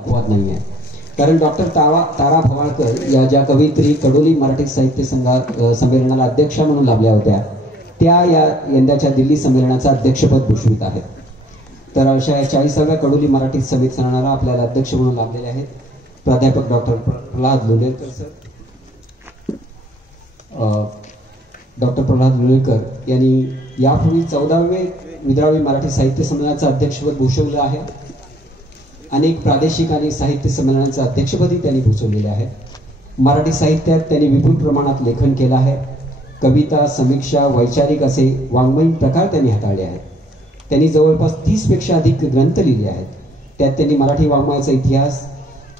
अपवाद नाही आहे. कारण डॉक्टर तारा भवाळकर या ज्या कवयित्री कडोली मराठी साहित्य संमेलनाला अध्यक्षा म्हणून लाभल्या होत्या, त्या या यंदाच्या दिल्ली संमेलनाचं अध्यक्षपद भूषवित आहेत. तर अशा 40व्या कडोली मराठी संमेलनाला आपल्याला अध्यक्ष म्हणून लाभलेले आहेत प्राध्यापक doctor Pralhad Lulekar sir. Doctor Pralhad Lulekar यांनी यापूर्वी 14वे विद्रावी मराठी साहित्य संमेलनाचं अध्यक्षपद भूषवलं आहे. अनेक प्रादेशिक आणि साहित्य संमेलनांचं अध्यक्षपदही त्यांनी भूषवलेले आहे. मराठी साहित्यात त्यांनी विपुल प्रमाणात लेखन केलं आहे. कविता, समीक्षा, वैचारिक असे वाङ्मयीन प्रकार त्यांनी हाताळले आहेत. त्यांनी जवळपास 30 पेक्षा अधिक ग्रंथ लिहिले आहेत. त्यात त्यांनी मराठी वाङ्मयाचा इतिहास,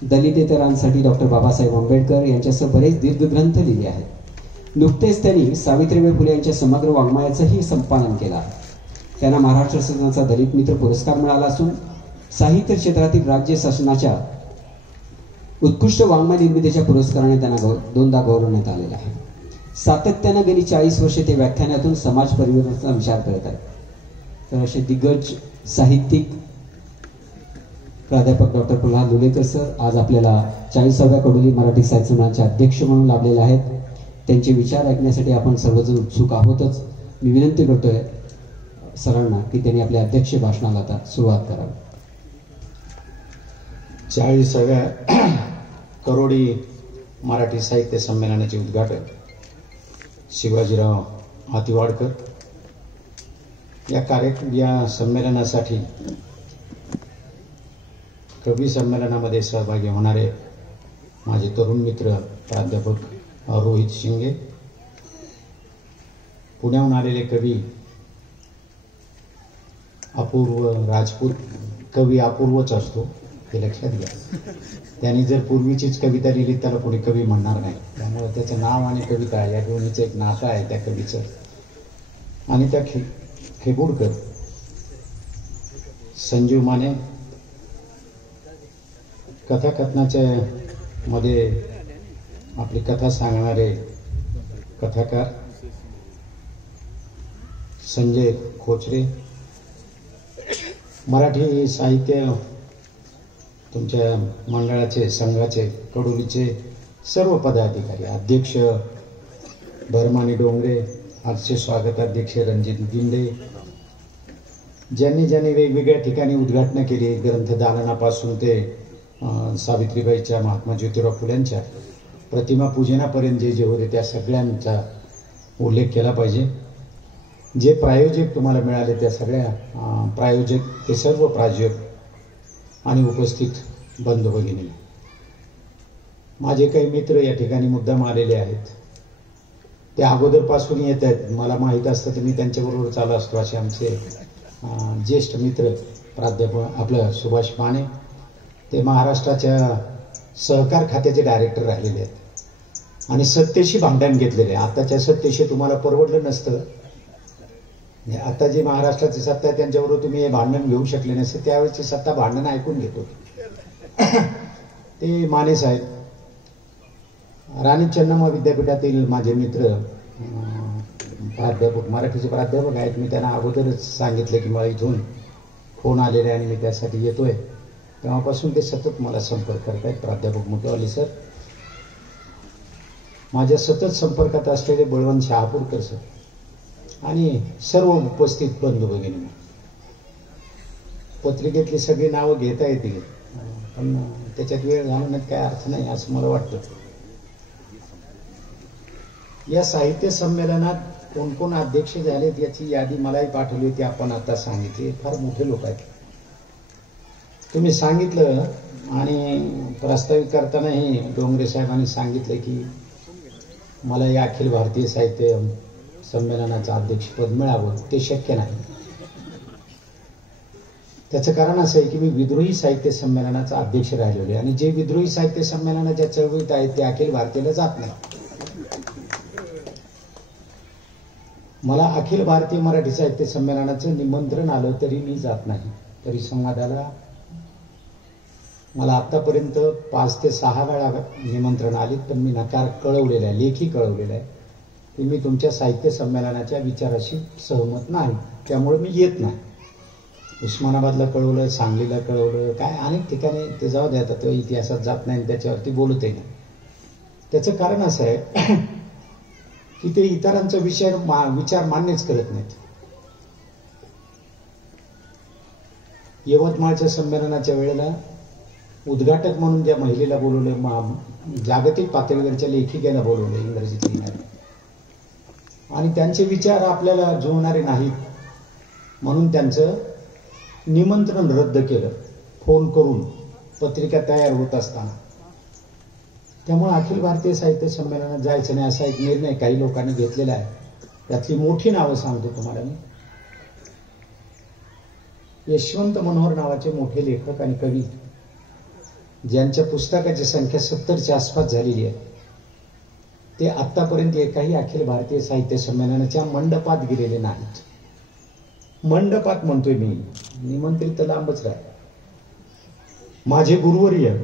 दलितेतरांसाठी डॉक्टर बाबासाहेब आंबेडकर यांच्यासह बरेच दीर्घ ग्रंथ लिहिले आहेत. नुकतेच त्यांनी सावित्रीबाई फुले यांच्या समग्र वाङ्मयाचंही संपादन केलं आहे. त्यांना महाराष्ट्र शासनाचा दलित मित्र पुरस्कार मिळाला असून साहित्य क्षेत्रातील राज्य शासनाच्या उत्कृष्ट वाङ्मय निर्मितीच्या पुरस्काराने त्यांना 2दा गौरवण्यात आलेला आहे. सातत्यानं गेली 40 वर्षे ते व्याख्यानातून समाज परिवर्तनाचा विचार करत आहेत. तर असे दिग्गज साहित्यिक प्राध्यापक डॉक्टर प्रल्हाद लुलेकर सर आज आपल्याला 40व्या कडोली मराठी साहित्य संमेलनाचे अध्यक्ष म्हणून लाभलेले आहेत. त्यांचे विचार ऐकण्यासाठी आपण सर्वजण उत्सुक आहोतच. मी विनंती करतोय सरांना की त्यांनी आपल्या अध्यक्ष भाषणाला आता सुरुवात करावी. 40व्या कडोली मराठी साहित्य संमेलनाचे उद्घाटन शिवाजीराव हातीवाडकर. या संमेलनासाठी कवी संमेलनामध्ये सहभागी होणारे माझे तरुण मित्र प्राध्यापक रोहित शिंगे, पुण्याहून आलेले कवी अपूर्व राजपूत. कवी अपूर्वच असतो हे लक्षात घ्या. त्यांनी जर पूर्वीचीच कविता लिहिली त्याला कोणी कवी म्हणणार नाही. त्यामुळे त्याचं नाव आणि कविता या दोन्हीचं एक नातं आहे त्या कवीचं. आणि त्या खेबुडकर, संजीव माने कथाकथनाच्या मध्ये आपली कथा सांगणारे कथाकार संजय खोचरे, मराठी साहित्य तुमच्या मंडळाचे संघाचे कडोलीचे सर्व पदाधिकारी, अध्यक्ष भरमानी डोंगरे, आजचे स्वागताध्यक्ष रणजित गिंडे, ज्यांनी वेगवेगळ्या ठिकाणी उद्घाटनं केली, ग्रंथदालनापासून ते सावित्रीबाईच्या, महात्मा ज्योतिराव फुल्यांच्या प्रतिमा पूजनापर्यंत जे होते त्या सगळ्यांचा उल्लेख केला पाहिजे. जे प्रायोजक तुम्हाला मिळाले त्या सगळ्या प्रायोजक, ते सर्व प्रायोजक आणि उपस्थित बंधू भगिनी, माझे काही मित्र या ठिकाणी मुद्दाम आलेले आहेत. ते अगोदरपासून येत आहेत. मला माहीत असतं तर मी त्यांच्याबरोबर चालू असतो. असे आमचे ज्येष्ठ मित्र प्राध्यापक आपलं सुभाष माने, ते महाराष्ट्राच्या सहकार खात्याचे डायरेक्टर राहिलेले आहेत आणि सत्तेशी भांडण घेतलेले. आताच्या सत्तेशी तुम्हाला परवडलं नसतं. आता जी महाराष्ट्राची सत्ता आहे त्यांच्याबरोबर तुम्ही हे भांडण घेऊ शकले नसते. त्यावेळेची सत्ता भांडण ऐकून घेतो ते माने साहेब. राणी चन्नम्मा विद्यापीठातील माझे मित्र प्राध्यापक, मराठीचे प्राध्यापक आहेत. मी त्यांना अगोदरच सांगितलं की मला इथून फोन आलेला आहे आणि मी त्यासाठी येतोय. तेव्हापासून ते सतत मला संपर्क करत आहेत. प्राध्यापक मुतवाली सर, माझ्या सतत संपर्कात असलेले बळवंत शहापूरकर सर आणि सर्व उपस्थित बंधू भगिनी. पत्रिकेतली सगळी नावं घेता येतील पण त्याच्यात वेळ घालवण्यात काय अर्थ नाही असं मला वाटतं. या साहित्य संमेलनात कोण कोण अध्यक्ष झालेत याची यादी मलाही पाठवली होती. आपण आता सांगितली. फार मोठे लोक आहेत. तुम्ही सांगितलं आणि प्रस्तावित करतानाही डोंगरे साहेबांनी सांगितलं की मला या अखिल भारतीय साहित्य संमेलनाचं अध्यक्षपद मिळावं. ते शक्य नाही. त्याचं कारण असं आहे की मी विद्रोही साहित्य संमेलनाचा अध्यक्ष राहिलेलो आहे आणि जे विद्रोही साहित्य संमेलनाच्या चळवळीत आहेत ते अखिल भारतीयला जात नाही. मला अखिल भारतीय मराठी साहित्य संमेलनाचं निमंत्रण आलं तरी मी जात नाही. तरी संवादाला मला आतापर्यंत 5 ते 6 वेळा निमंत्रण आलीत पण मी नकार कळवलेला आहे, लेखी कळवलेला आहे की मी तुमच्या साहित्य संमेलनाच्या विचाराशी सहमत नाही, त्यामुळे मी येत नाही. उस्मानाबादला कळवलं, सांगलीला कळवलं, काय अनेक ठिकाणी ते जाऊ द्या, आता तो इतिहासात जात नाही, त्याच्यावरती बोलतही नाही. त्याचं कारण असं आहे की ते इतरांचा विचार मान्यच करत नाहीत. यवतमाळच्या संमेलनाच्या वेळेला उद्घाटक म्हणून ज्या महिलेला बोलवलं, जागतिक पातळीवरच्या लेखिकेला बोलवलं इंग्रजीत लिहिणाऱ्या, आणि त्यांचे विचार आपल्याला जुळणारे नाहीत म्हणून त्यांचं निमंत्रण रद्द केलं फोन करून, पत्रिका तयार होत असताना. त्यामुळे अखिल भारतीय साहित्य संमेलनात जायचं नाही असा एक निर्णय काही लोकांनी घेतलेला आहे. त्यातली मोठी नावं सांगतो तुम्हाला मी. यशवंत मनोहर नावाचे मोठे लेखक आणि कवी, ज्यांच्या पुस्तकाची संख्या 70च्या आसपास झालेली आहे, ते आतापर्यंत एकाही अखिल भारतीय साहित्य संमेलनाच्या मंडपात गेलेले नाहीत. मंडपात म्हणतोय मी, निमंत्रित तर लांबच राह. माझे गुरुवर्य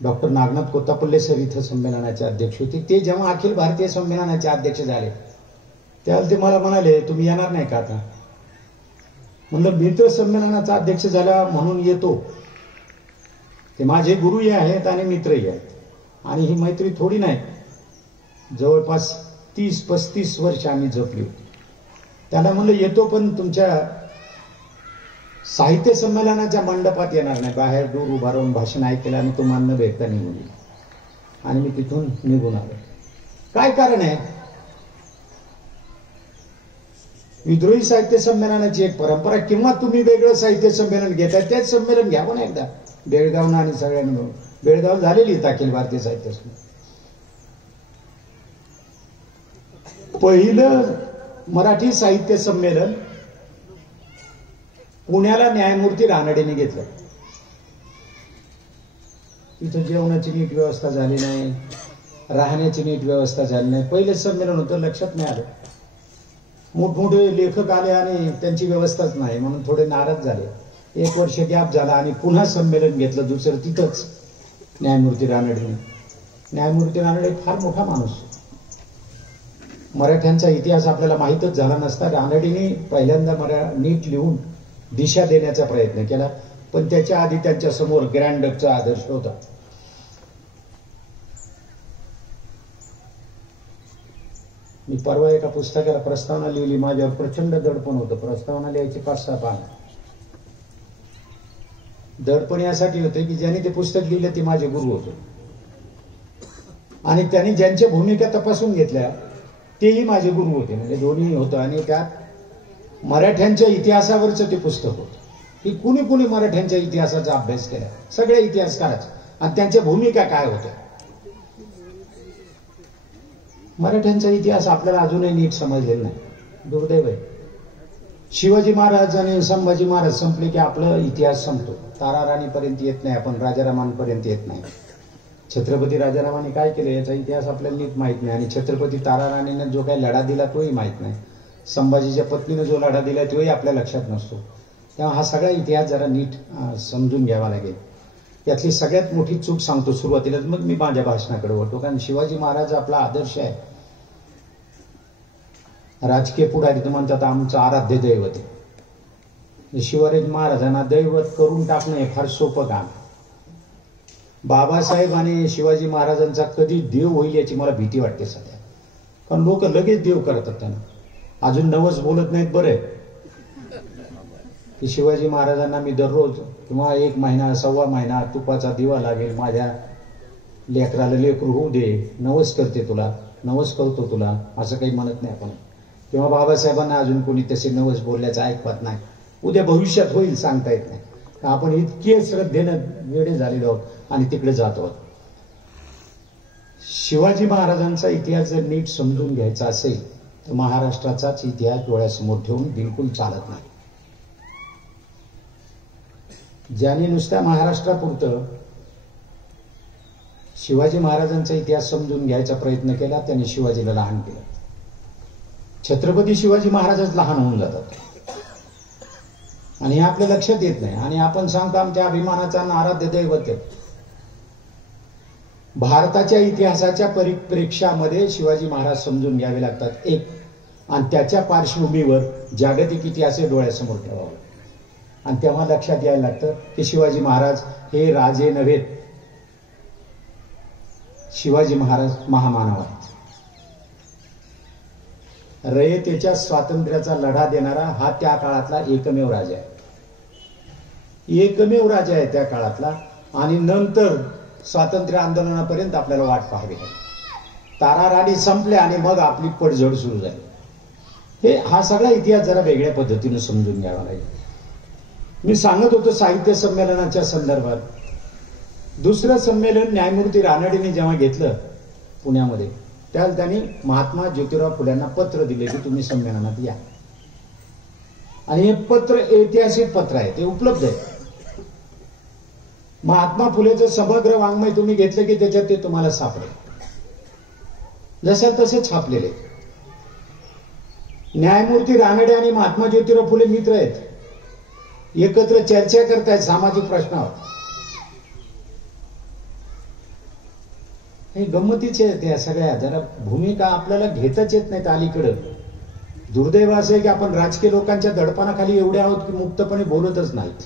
डॉक्टर नागनाथ कोत्तापल्ले सर इथं संमेलनाचे अध्यक्ष होते. ते जेव्हा अखिल भारतीय संमेलनाचे अध्यक्ष झाले त्यावेळेला ते मला म्हणाले, तुम्ही येणार नाही का आता? म्हणलं, मित्र संमेलनाचा अध्यक्ष झाला म्हणून येतो. ते माझे गुरुही आहेत आणि मित्रही आहेत, आणि ही मैत्री थोडी नाही, जवळपास 30-35 वर्ष आम्ही जपली होती. त्याला म्हणलं, येतो पण तुमच्या साहित्य संमेलनाच्या मंडपात येणार नाही, बाहेर दूर उभा राहून भाषण ऐकलं आणि तो मान न भेटता निघून गेला. आणि मी तिथून निघून आलो. काय कारण आहे? विद्रोही साहित्य संमेलनाची एक परंपरा, किंवा तुम्ही वेगळं साहित्य संमेलन घेताय, तेच संमेलन घ्यावं ना एकदा, बेळगावनं आणि सगळ्यांनी मिळून. बेळगाव झालेली अखिल भारतीय साहित्य संमेलन. पहिलं मराठी साहित्य संमेलन पुण्याला न्यायमूर्ती रानडेने घेतलं. तिथं जेवणाची नीट व्यवस्था झाली नाही, राहण्याची नीट व्यवस्था झाली नाही. पहिलं संमेलन होतं, लक्षात नाही आलं. मोठमोठे लेखक आले आणि त्यांची व्यवस्थाच नाही म्हणून थोडे नाराज झाले. 1 वर्ष गॅप झाला आणि पुन्हा संमेलन घेतलं दुसरं, तिथंच न्यायमूर्ती रानडेने. न्यायमूर्ती रानडे फार मोठा माणूस, मराठ्यांचा इतिहास आपल्याला माहीतच झाला नसता. रानडेने पहिल्यांदा नीट लिहून दिशा देण्याचा प्रयत्न केला, पण त्याच्या आधी त्यांच्या समोर ग्रँड डकचा आदर्श होता. मी परवा एका पुस्तकाला प्रस्तावना लिहिली, माझ्यावर प्रचंड दडपण होतं. प्रस्तावना लिहायची 5-6 पान. दडपण यासाठी होते की ज्यांनी ते पुस्तक लिहिलं ते माझे गुरु होते, आणि त्यांनी ज्यांच्या भूमिका तपासून घेतल्या तेही माझे गुरु होते, म्हणजे दोन्ही होतं. आणि त्यात मराठ्यांच्या इतिहासावरचं ते पुस्तक होतं की कुणी कुणी मराठ्यांच्या इतिहासाचा अभ्यास केला, सगळ्या इतिहासकाराचा, आणि त्यांच्या भूमिका काय होत्या. मराठ्यांचा इतिहास आपल्याला अजूनही नीट समजलेला नाही, दुर्दैव आहे. शिवाजी महाराज आणि संभाजी महाराज संपले की आपला इतिहास संपतो. ताराराणीपर्यंत येत नाही आपण, राजारामांपर्यंत येत नाही. छत्रपती राजारामांनी काय केलं याचा इतिहास आपल्याला नीट माहित नाही, आणि छत्रपती ताराराणीने जो काही लढा दिला तोही माहित नाही. संभाजीच्या पत्नीने जो लढा दिला तोही आपल्या लक्षात नसतो. तेव्हा हा सगळा इतिहास जरा नीट समजून घ्यावा लागेल. यातली सगळ्यात मोठी चूक सांगतो सुरुवातीला, मग मी माझ्या भाषणाकडे वळतो. कारण शिवाजी महाराज आपला आदर्श आहे. राजकीय पुढारी तर म्हणतात आमचं आराध्य दैवत आहे. शिवाजी महाराजांना दैवत करून टाकणं हे फार सोपं काम. बाबासाहेब आणि शिवाजी महाराजांचा कधी देव होईल याची मला भीती वाटते सध्या, कारण लोक लगेच देव करतात. त्यांना अजून नवस बोलत नाहीत. बरे की शिवाजी महाराजांना मी दररोज किंवा 1 महिना 1.25 महिना तुपाचा दिवा लागेल, माझ्या लेकराला लेकरू होऊ दे, नवस करते तुला, नवस करतो तुला, असं काही म्हणत नाही आपण. किंवा बाबासाहेबांना अजून कोणी तसे नवस बोलल्याचं ऐकवत नाही. उद्या भविष्यात होईल सांगता येत नाही. आपण इतके श्रद्धेनं वेडे झालेलो आहोत आणि तिकडे जातो. शिवाजी महाराजांचा इतिहास जर नीट समजून घ्यायचा असेल तर महाराष्ट्राचाच इतिहास डोळ्यासमोर ठेवून बिलकुल चालत नाही. ज्याने नुसत्या महाराष्ट्रापुरतं शिवाजी महाराजांचा इतिहास समजून घ्यायचा प्रयत्न केला त्याने शिवाजीला लहान केलं. छत्रपती शिवाजी महाराजच लहान होऊन जातात आणि हे आपल्या लक्षात येत नाही. आणि आपण सांगतो आमच्या अभिमानाचा आराध्य दैवत आहे. भारताच्या इतिहासाच्या परिप्रेक्ष्यामध्ये शिवाजी महाराज समजून घ्यावे लागतात. एक, आणि त्याच्या पार्श्वभूमीवर जागतिक इतिहास डोळ्यासमोर ठेवावा. आणि तेव्हा लक्षात यायला लागतं की शिवाजी महाराज हे राजे नव्हेत, शिवाजी महाराज महामानव आहेत. रयतेच्या स्वातंत्र्याचा लढा देणारा हा त्या काळातला एकमेव राजा आहे, एकमेव राजा आहे त्या काळातला. आणि नंतर स्वातंत्र्य आंदोलनापर्यंत आपल्याला वाट पाहावी लागली. ताराराणी संपल्या आणि मग आपली पडझड सुरू झाली. हा सगळा इतिहास जरा वेगळ्या पद्धतीने समजून घ्यावा लागेल. मी सांगत होतो साहित्य संमेलनाच्या संदर्भात, दुसरं संमेलन न्यायमूर्ती रानडेंनी जेव्हा घेतलं पुण्यामध्ये, त्यावेळेला त्यांनी महात्मा ज्योतिराव फुल्यांना पत्र दिले की तुम्ही संमेलनात या. आणि हे पत्र ऐतिहासिक पत्र आहे, ते उपलब्ध आहे. महात्मा फुलेचं समग्र वाङ्मय तुम्ही घेतलं की त्याच्यात ते तुम्हाला सापडेल, जसे तसे छापलेले. न्यायमूर्ती रानडे आणि महात्मा ज्योतिराव फुले मित्र आहेत, एकत्र चर्चा करतायत सामाजिक प्रश्नावर. हे गंमतीचे त्या सगळ्या जरा भूमिका आपल्याला घेताच येत नाहीत अलीकडं. दुर्दैव असं आहे की आपण राजकीय लोकांच्या दडपणाखाली एवढे आहोत की मुक्तपणे बोलतच नाहीत.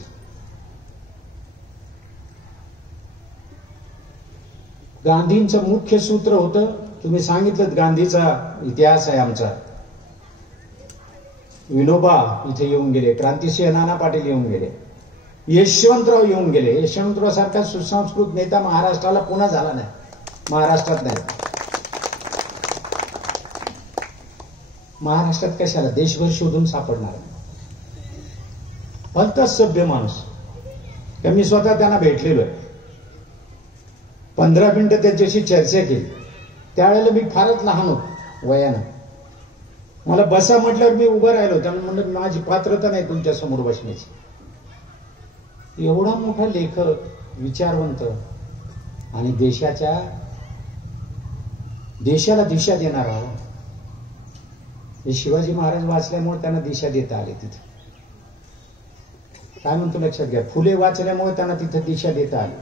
गांधींचं मुख्य सूत्र होतं, तुम्ही सांगितलं गांधीचा इतिहास आहे आमचा. विनोबा इथे येऊन गेले, क्रांतिसिंह नाना पाटील येऊन गेले, यशवंतराव येऊन गेले. यशवंतराव सारखा सुसंस्कृत नेता महाराष्ट्राला पुन्हा झाला नाही, महाराष्ट्रात नाही. महाराष्ट्रात कशाला, देशभर शोधून सापडणार. फक्त सभ्य माणूस. मी स्वतः त्यांना भेटलेलो आहे, 15 मिनिटं त्यांच्याशी चर्चा केली. त्यावेळेला मी फारच लहान होतो वयानं. मला बसा म्हटल्यावर मी उभं राहिलो. त्यामुळे म्हणलं माझी पात्रता नाही तुमच्या समोर बसण्याची. एवढा मोठा लेखक, विचारवंत आणि देशाला दिशा देणारा, हे शिवाजी महाराज वाचल्यामुळे त्यांना दिशा देता आले. तिथे काय म्हणतो लक्षात घ्या, फुले वाचल्यामुळे त्यांना तिथे दिशा देता आली.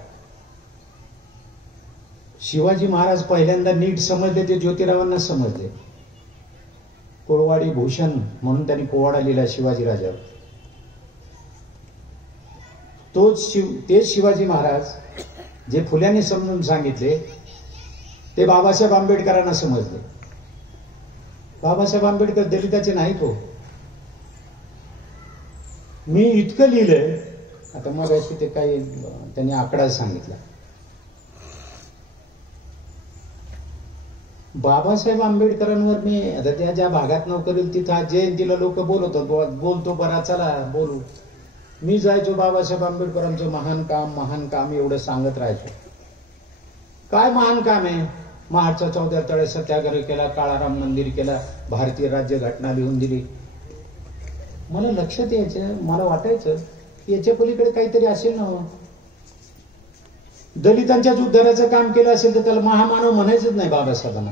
शिवाजी महाराज पहिल्यांदा नीट समजले ते ज्योतिरावांना समजले. कोळवाडी भूषण म्हणून त्यांनी पोवाडा लिहिला शिवाजी राजावर. तेच शिवाजी महाराज जे फुल्यांनी समजून सांगितले ते बाबासाहेब आंबेडकरांना समजले. बाबासाहेब आंबेडकर दलिताचे नाहीत हो. मी इतकं लिहिलंय, आता मग ते काही त्यांनी आकडा सांगितला. बाबासाहेब आंबेडकरांवर मी आता त्या ज्या भागात नोकरी तिथं जयंतीला लोक बोलतो बरा चला बोलू. मी जायचो बाबासाहेब आंबेडकरांचं महान काम एवढं सांगत राहायचो. काय महान काम आहे, महाडचा 14 तळे सत्याग्रह केला, काळाराम मंदिर केला, भारतीय राज्यघटना लिहून दिली. मला लक्षात यायचं, मला वाटायचं याच्या पलीकडे काहीतरी असेल ना. दलितांच्या उद्धाराचं काम केलं असेल तर त्याला महामानव म्हणायचंच नाही बाबासाहेबांना.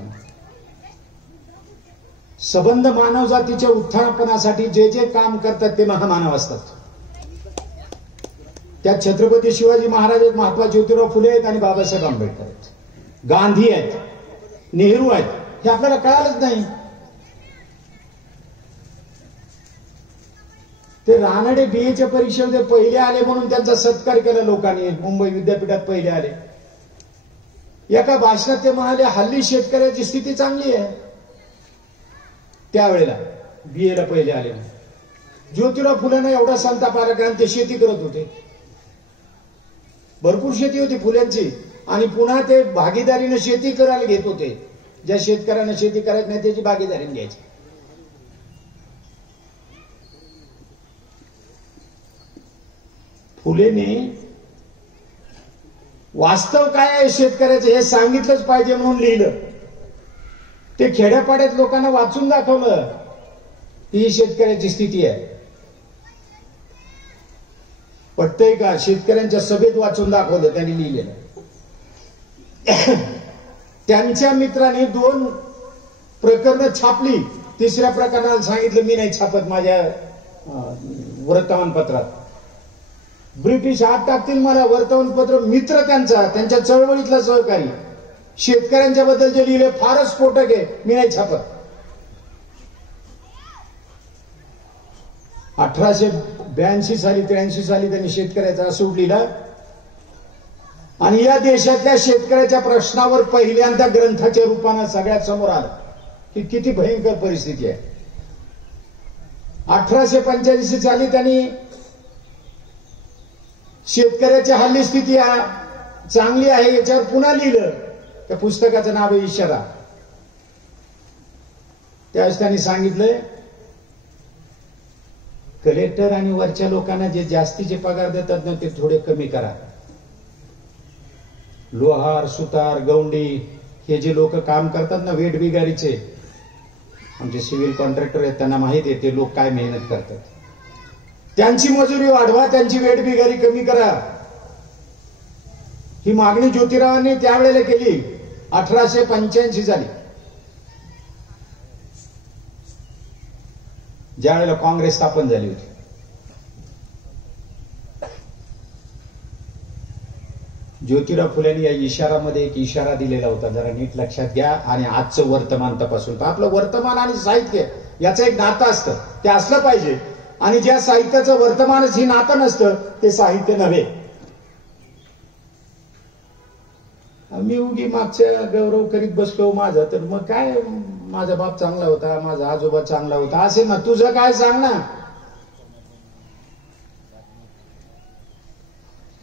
सबंध मानव जातीच्या उत्थापनासाठी जे जे काम करतात ते महामानव असतात. त्यात छत्रपती शिवाजी महाराज आहेत, महात्मा ज्योतिराव फुले आहेत आणि बाबासाहेब आंबेडकर आहेत, गांधी आहेत, नेहरू आहेत. हे आपल्याला कळालंच नाही. ते रानडे बीएच्या परीक्षेमध्ये पहिले आले म्हणून त्यांचा सत्कार केला लोकांनी. मुंबई विद्यापीठात पहिले आले. एका भाषणात ते म्हणाले हल्ली शेतकऱ्याची स्थिती चांगली आहे. त्यावेळेला बीएला पहिले आले. ज्योतिराव फुलेंना एवढा संताप आला कारण ते शेती करत होते, भरपूर शेती होती फुल्यांची. आणि पुन्हा ते भागीदारीने शेती करायला घेत होते. ज्या शेतकऱ्यांना शेती करायची नाही त्याची भागीदारीने घ्यायची. फुलेने वास्तव काय आहे शेतकऱ्याचं हे सांगितलंच पाहिजे म्हणून लिहिलं. ते खेड्यापाड्यात लोकांना वाचून दाखवलं ही शेतकऱ्याची स्थिती आहे. पटतंय का? शेतकऱ्यांच्या सभेत वाचून दाखवलं त्यांनी लिहिलेलं. त्यांच्या मित्राने 2 प्रकरणं छापली. 3ऱ्या प्रकरणाला सांगितलं मी नाही छापत माझ्या वर्तमानपत्रात. ब्रिटिश आत टाकतील मला. वर्तमानपत्र मित्र त्यांच्या चळवळीतला सहकारी शेतकऱ्यांच्या बद्दल जे लिहिले फारच स्फोटक आहे, मी नाही छापत. 1882 साली 83 साली त्यांनी शेतकऱ्याचा असूड लिहिला आणि या देशातल्या शेतकऱ्याच्या प्रश्नावर पहिल्यांदा ग्रंथाच्या रूपाने सगळ्यात समोर आलं की किती भयंकर परिस्थिती आहे. 1885 साली त्यांनी शेतकऱ्याची हल्ली स्थिती चांगली आहे याच्यावर पुन्हा लिहिलं. त्या पुस्तकाचं नाव आहे इशारा. त्यावेळेस त्यांनी सांगितलंय कलेक्टर आणि वरच्या लोकांना जे जास्तीचे पगार देतात ना ते थोडे कमी करा. लोहार, सुतार, गौंडी हे जे लोक काम करतात ना वेठबिगारीचे, आमचे सिव्हिल कॉन्ट्रॅक्टर आहेत त्यांना माहित आहे ते लोक काय मेहनत करतात. त्यांची मजुरी वाढवा, त्यांची वेठबिगारी कमी करा. ही मागणी ज्योतिरावांनी त्यावेळेला केली. 1885 साली ज्या वेळेला काँग्रेस स्थापन झाली होती. ज्योतिराव फुलेंनी या इशारामध्ये एक इशारा दिलेला होता, जरा नीट लक्षात घ्या आणि आजचं वर्तमान तपासून. आपलं वर्तमान आणि साहित्य याचं एक नातं असतं, ते असलं पाहिजे. आणि ज्या साहित्याचं वर्तमानच ही नातं नसतं ते साहित्य नव्हे. मी उगी मागच्या गौरव करीत बसलो माझा, तर मग काय माझा बाप चांगला होता, माझा आजोबा चांगला होता असे ना, तुझं काय सांग ना.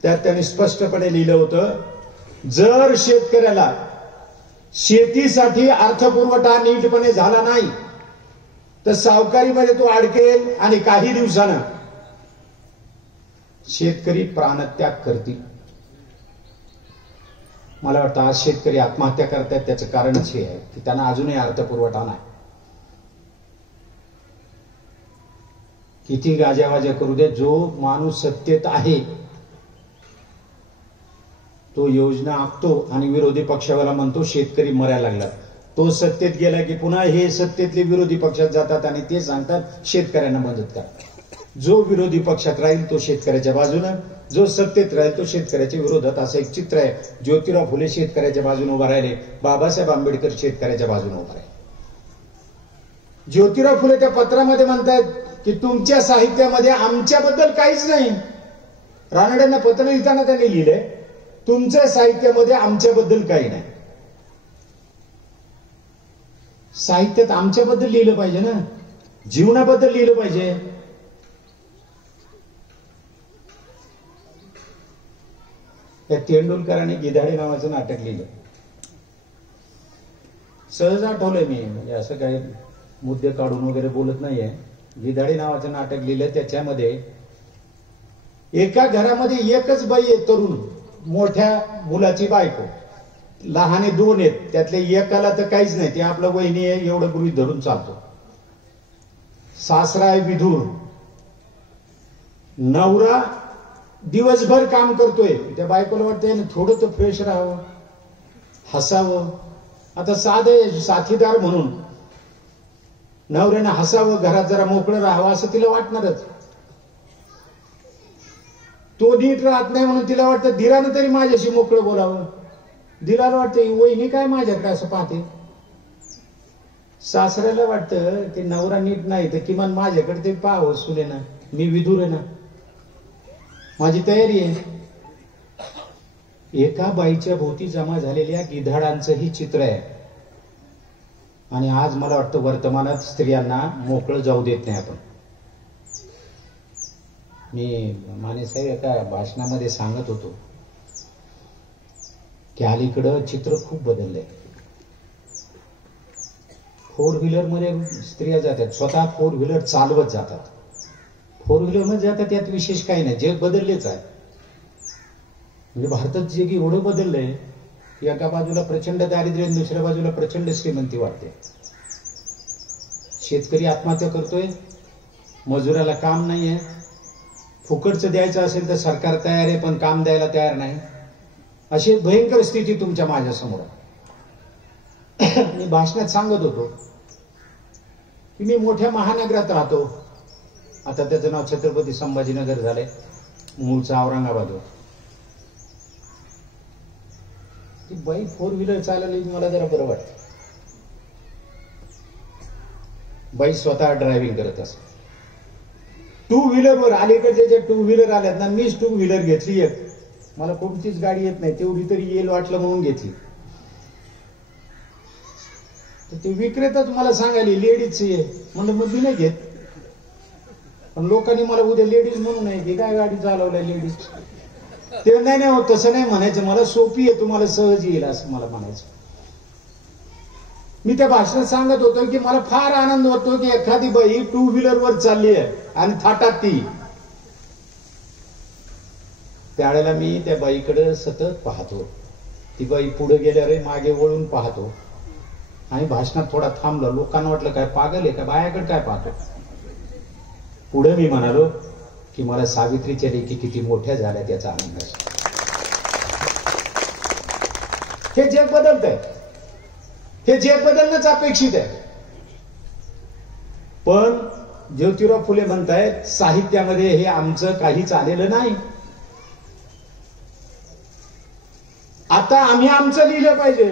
त्यात त्यांनी स्पष्टपणे लिहिलं होतं, जर शेतकऱ्याला शेतीसाठी अर्थपुरवठा नीटपणे झाला नाही तर सावकारीमध्ये तो अडकेल आणि काही दिवसानं शेतकरी प्राणत्याग करतील. मला वाटतं आज शेतकरी आत्महत्या करतात त्याचं कारणच हे आहे की त्यांना अजूनही अर्थपुरवठा नाही. किती गाजावाजा करू दे, जो माणूस सत्तेत आहे तो योजना आखतो आणि विरोधी पक्षावाला म्हणतो शेतकरी मरायला लागला. तो सत्तेत गेला की पुन्हा हे सत्तेतले विरोधी पक्षात जातात आणि ते सांगतात शेतकऱ्यांना मदत करा. जो विरोधी पक्षात राहील तो शेतकऱ्याच्या बाजूनं, जो सत्तेत राहील तो शेतकऱ्याच्या विरोधात. असं एक चित्र आहे. ज्योतिराव फुले शेतकऱ्याच्या बाजूने उभा राहिले, बाबासाहेब आंबेडकर शेतकऱ्याच्या बाजूने उभा राहिले. ज्योतिराव फुले त्या पत्रामध्ये म्हणतात की तुमच्या साहित्यामध्ये आमच्याबद्दल काहीच नाही. रानड्यांना पत्र लिहिताना त्यांनी लिहिलंय तुमच्या साहित्यामध्ये आमच्याबद्दल काही नाही. साहित्यात आमच्याबद्दल लिहिलं पाहिजे ना, जीवनाबद्दल लिहिलं पाहिजे. त्या तेंडुलकरांनी गिधाडे नावाचं नाटक लिहिलं. सहज आठवलंय मी, म्हणजे असं काही मुद्दे काढून वगैरे बोलत नाहीये. गिधाडे नावाचं नाटक लिहिलं. त्याच्यामध्ये एका घरामध्ये एकच बाई आहे, तरुण, मोठ्या मुलाची बायको, लहाने दोन आहेत. त्यातले एकाला तर काहीच नाही, ते आपलं वहिनी आहे एवढं गृहीत धरून चालतो. सासरा आहे विधूर. नवरा दिवसभर काम करतोय. त्या बायकोला वाटतंय ना थोडं तर फ्रेश राहावं, हसावं. आता साधं साथीदार म्हणून नवऱ्यानं हसावं, घरात जरा मोकळं राहावं असं तिला वाटणारच. तो नीट राहत नाही म्हणून तिला वाटतं धीरानं तरी माझ्याशी मोकळं बोलावं. धीराला वाटतं वहिनी काय माझ्याकडे असं पाहते. सासऱ्याला वाटतं की नवरा नीट नाही तर किमान माझ्याकडे ते पाहावं सुनेनं, मी विधूर आहे ना, माझी तयारी आहे. एका बाईच्या भोवती जमा झालेल्या गिधाडांचं ही चित्र आहे. आणि आज मला वाटतं वर्तमानात स्त्रियांना मोकळं जाऊ देत नाही आपण. मी मानेसाहेब एका भाषणामध्ये सांगत होतो की अलीकडं चित्र खूप बदललंय. 4 व्हीलर मध्ये स्त्रिया जातात, स्वतः 4 व्हीलर चालवत जातात. 4 व्हीलर मध्ये जातात, त्यात विशेष काही नाही, जग बदललेच आहे. म्हणजे भारतात जग एवढं बदललंय की एका बाजूला प्रचंड दारिद्र्य आणि दुसऱ्या बाजूला प्रचंड श्रीमंती वाढते. शेतकरी आत्महत्या करतोय, मजुराला काम नाहीये, फुकटचं द्यायचं असेल तर सरकार तयार आहे पण काम द्यायला तयार नाही. अशी भयंकर स्थिती तुमच्या माझ्यासमोर. मी भाषणात सांगत होतो की मी मोठ्या महानगरात राहतो. आता त्याचं नाव छत्रपती संभाजीनगर झालंय, मूळचा औरंगाबाद. ती बाई 4 व्हीलर चालवली मला जरा बरं वाटतं. बाई स्वतः ड्रायव्हिंग करत असते. टू व्हीलरवर अलीकडचे जे टू व्हीलर आल्यात ना, मीच टू व्हीलर घेतली एक. मला कोणतीच गाडी येत नाही, तेवढी तरी येईल वाटलं म्हणून घेतली. तर ते विक्रेताच मला सांगायला लेडीजची आहे म्हणलं, मग मी नाही घेत. पण लोकांनी मला उद्या लेडीज म्हणून नाही की काय गाडी चालवल्या लेडीज. ते नाही नाही होत, तसं नाही म्हणायचं, मला सोपी आहे, तुम्हाला सहज येईल असं मला म्हणायचं. मी त्या भाषणात सांगत होतो की मला फार आनंद होतो की एखादी बाई टू व्हीलरवर चालली आहे आणि थाटात ती. त्यावेळेला मी त्या बाईकडे सतत पाहतो. ती बाई पुढे गेल्यावर मागे वळून पाहतो आणि भाषणात थोडा थांबलो. लोकांना वाटलं काय पागल आहे का, बायाकडे काय पाहतो. पुढे मी म्हणालो की मला सावित्रीच्या लेखी किती मोठ्या झाल्या त्याचा आनंद आहे. हे जग बदलत आहे, हे जग बदलणंच अपेक्षित आहे. पण ज्योतिराव फुले म्हणतायत साहित्यामध्ये हे आमचं काहीच आलेलं नाही. आता आम्ही आमचं लिहिलं पाहिजे.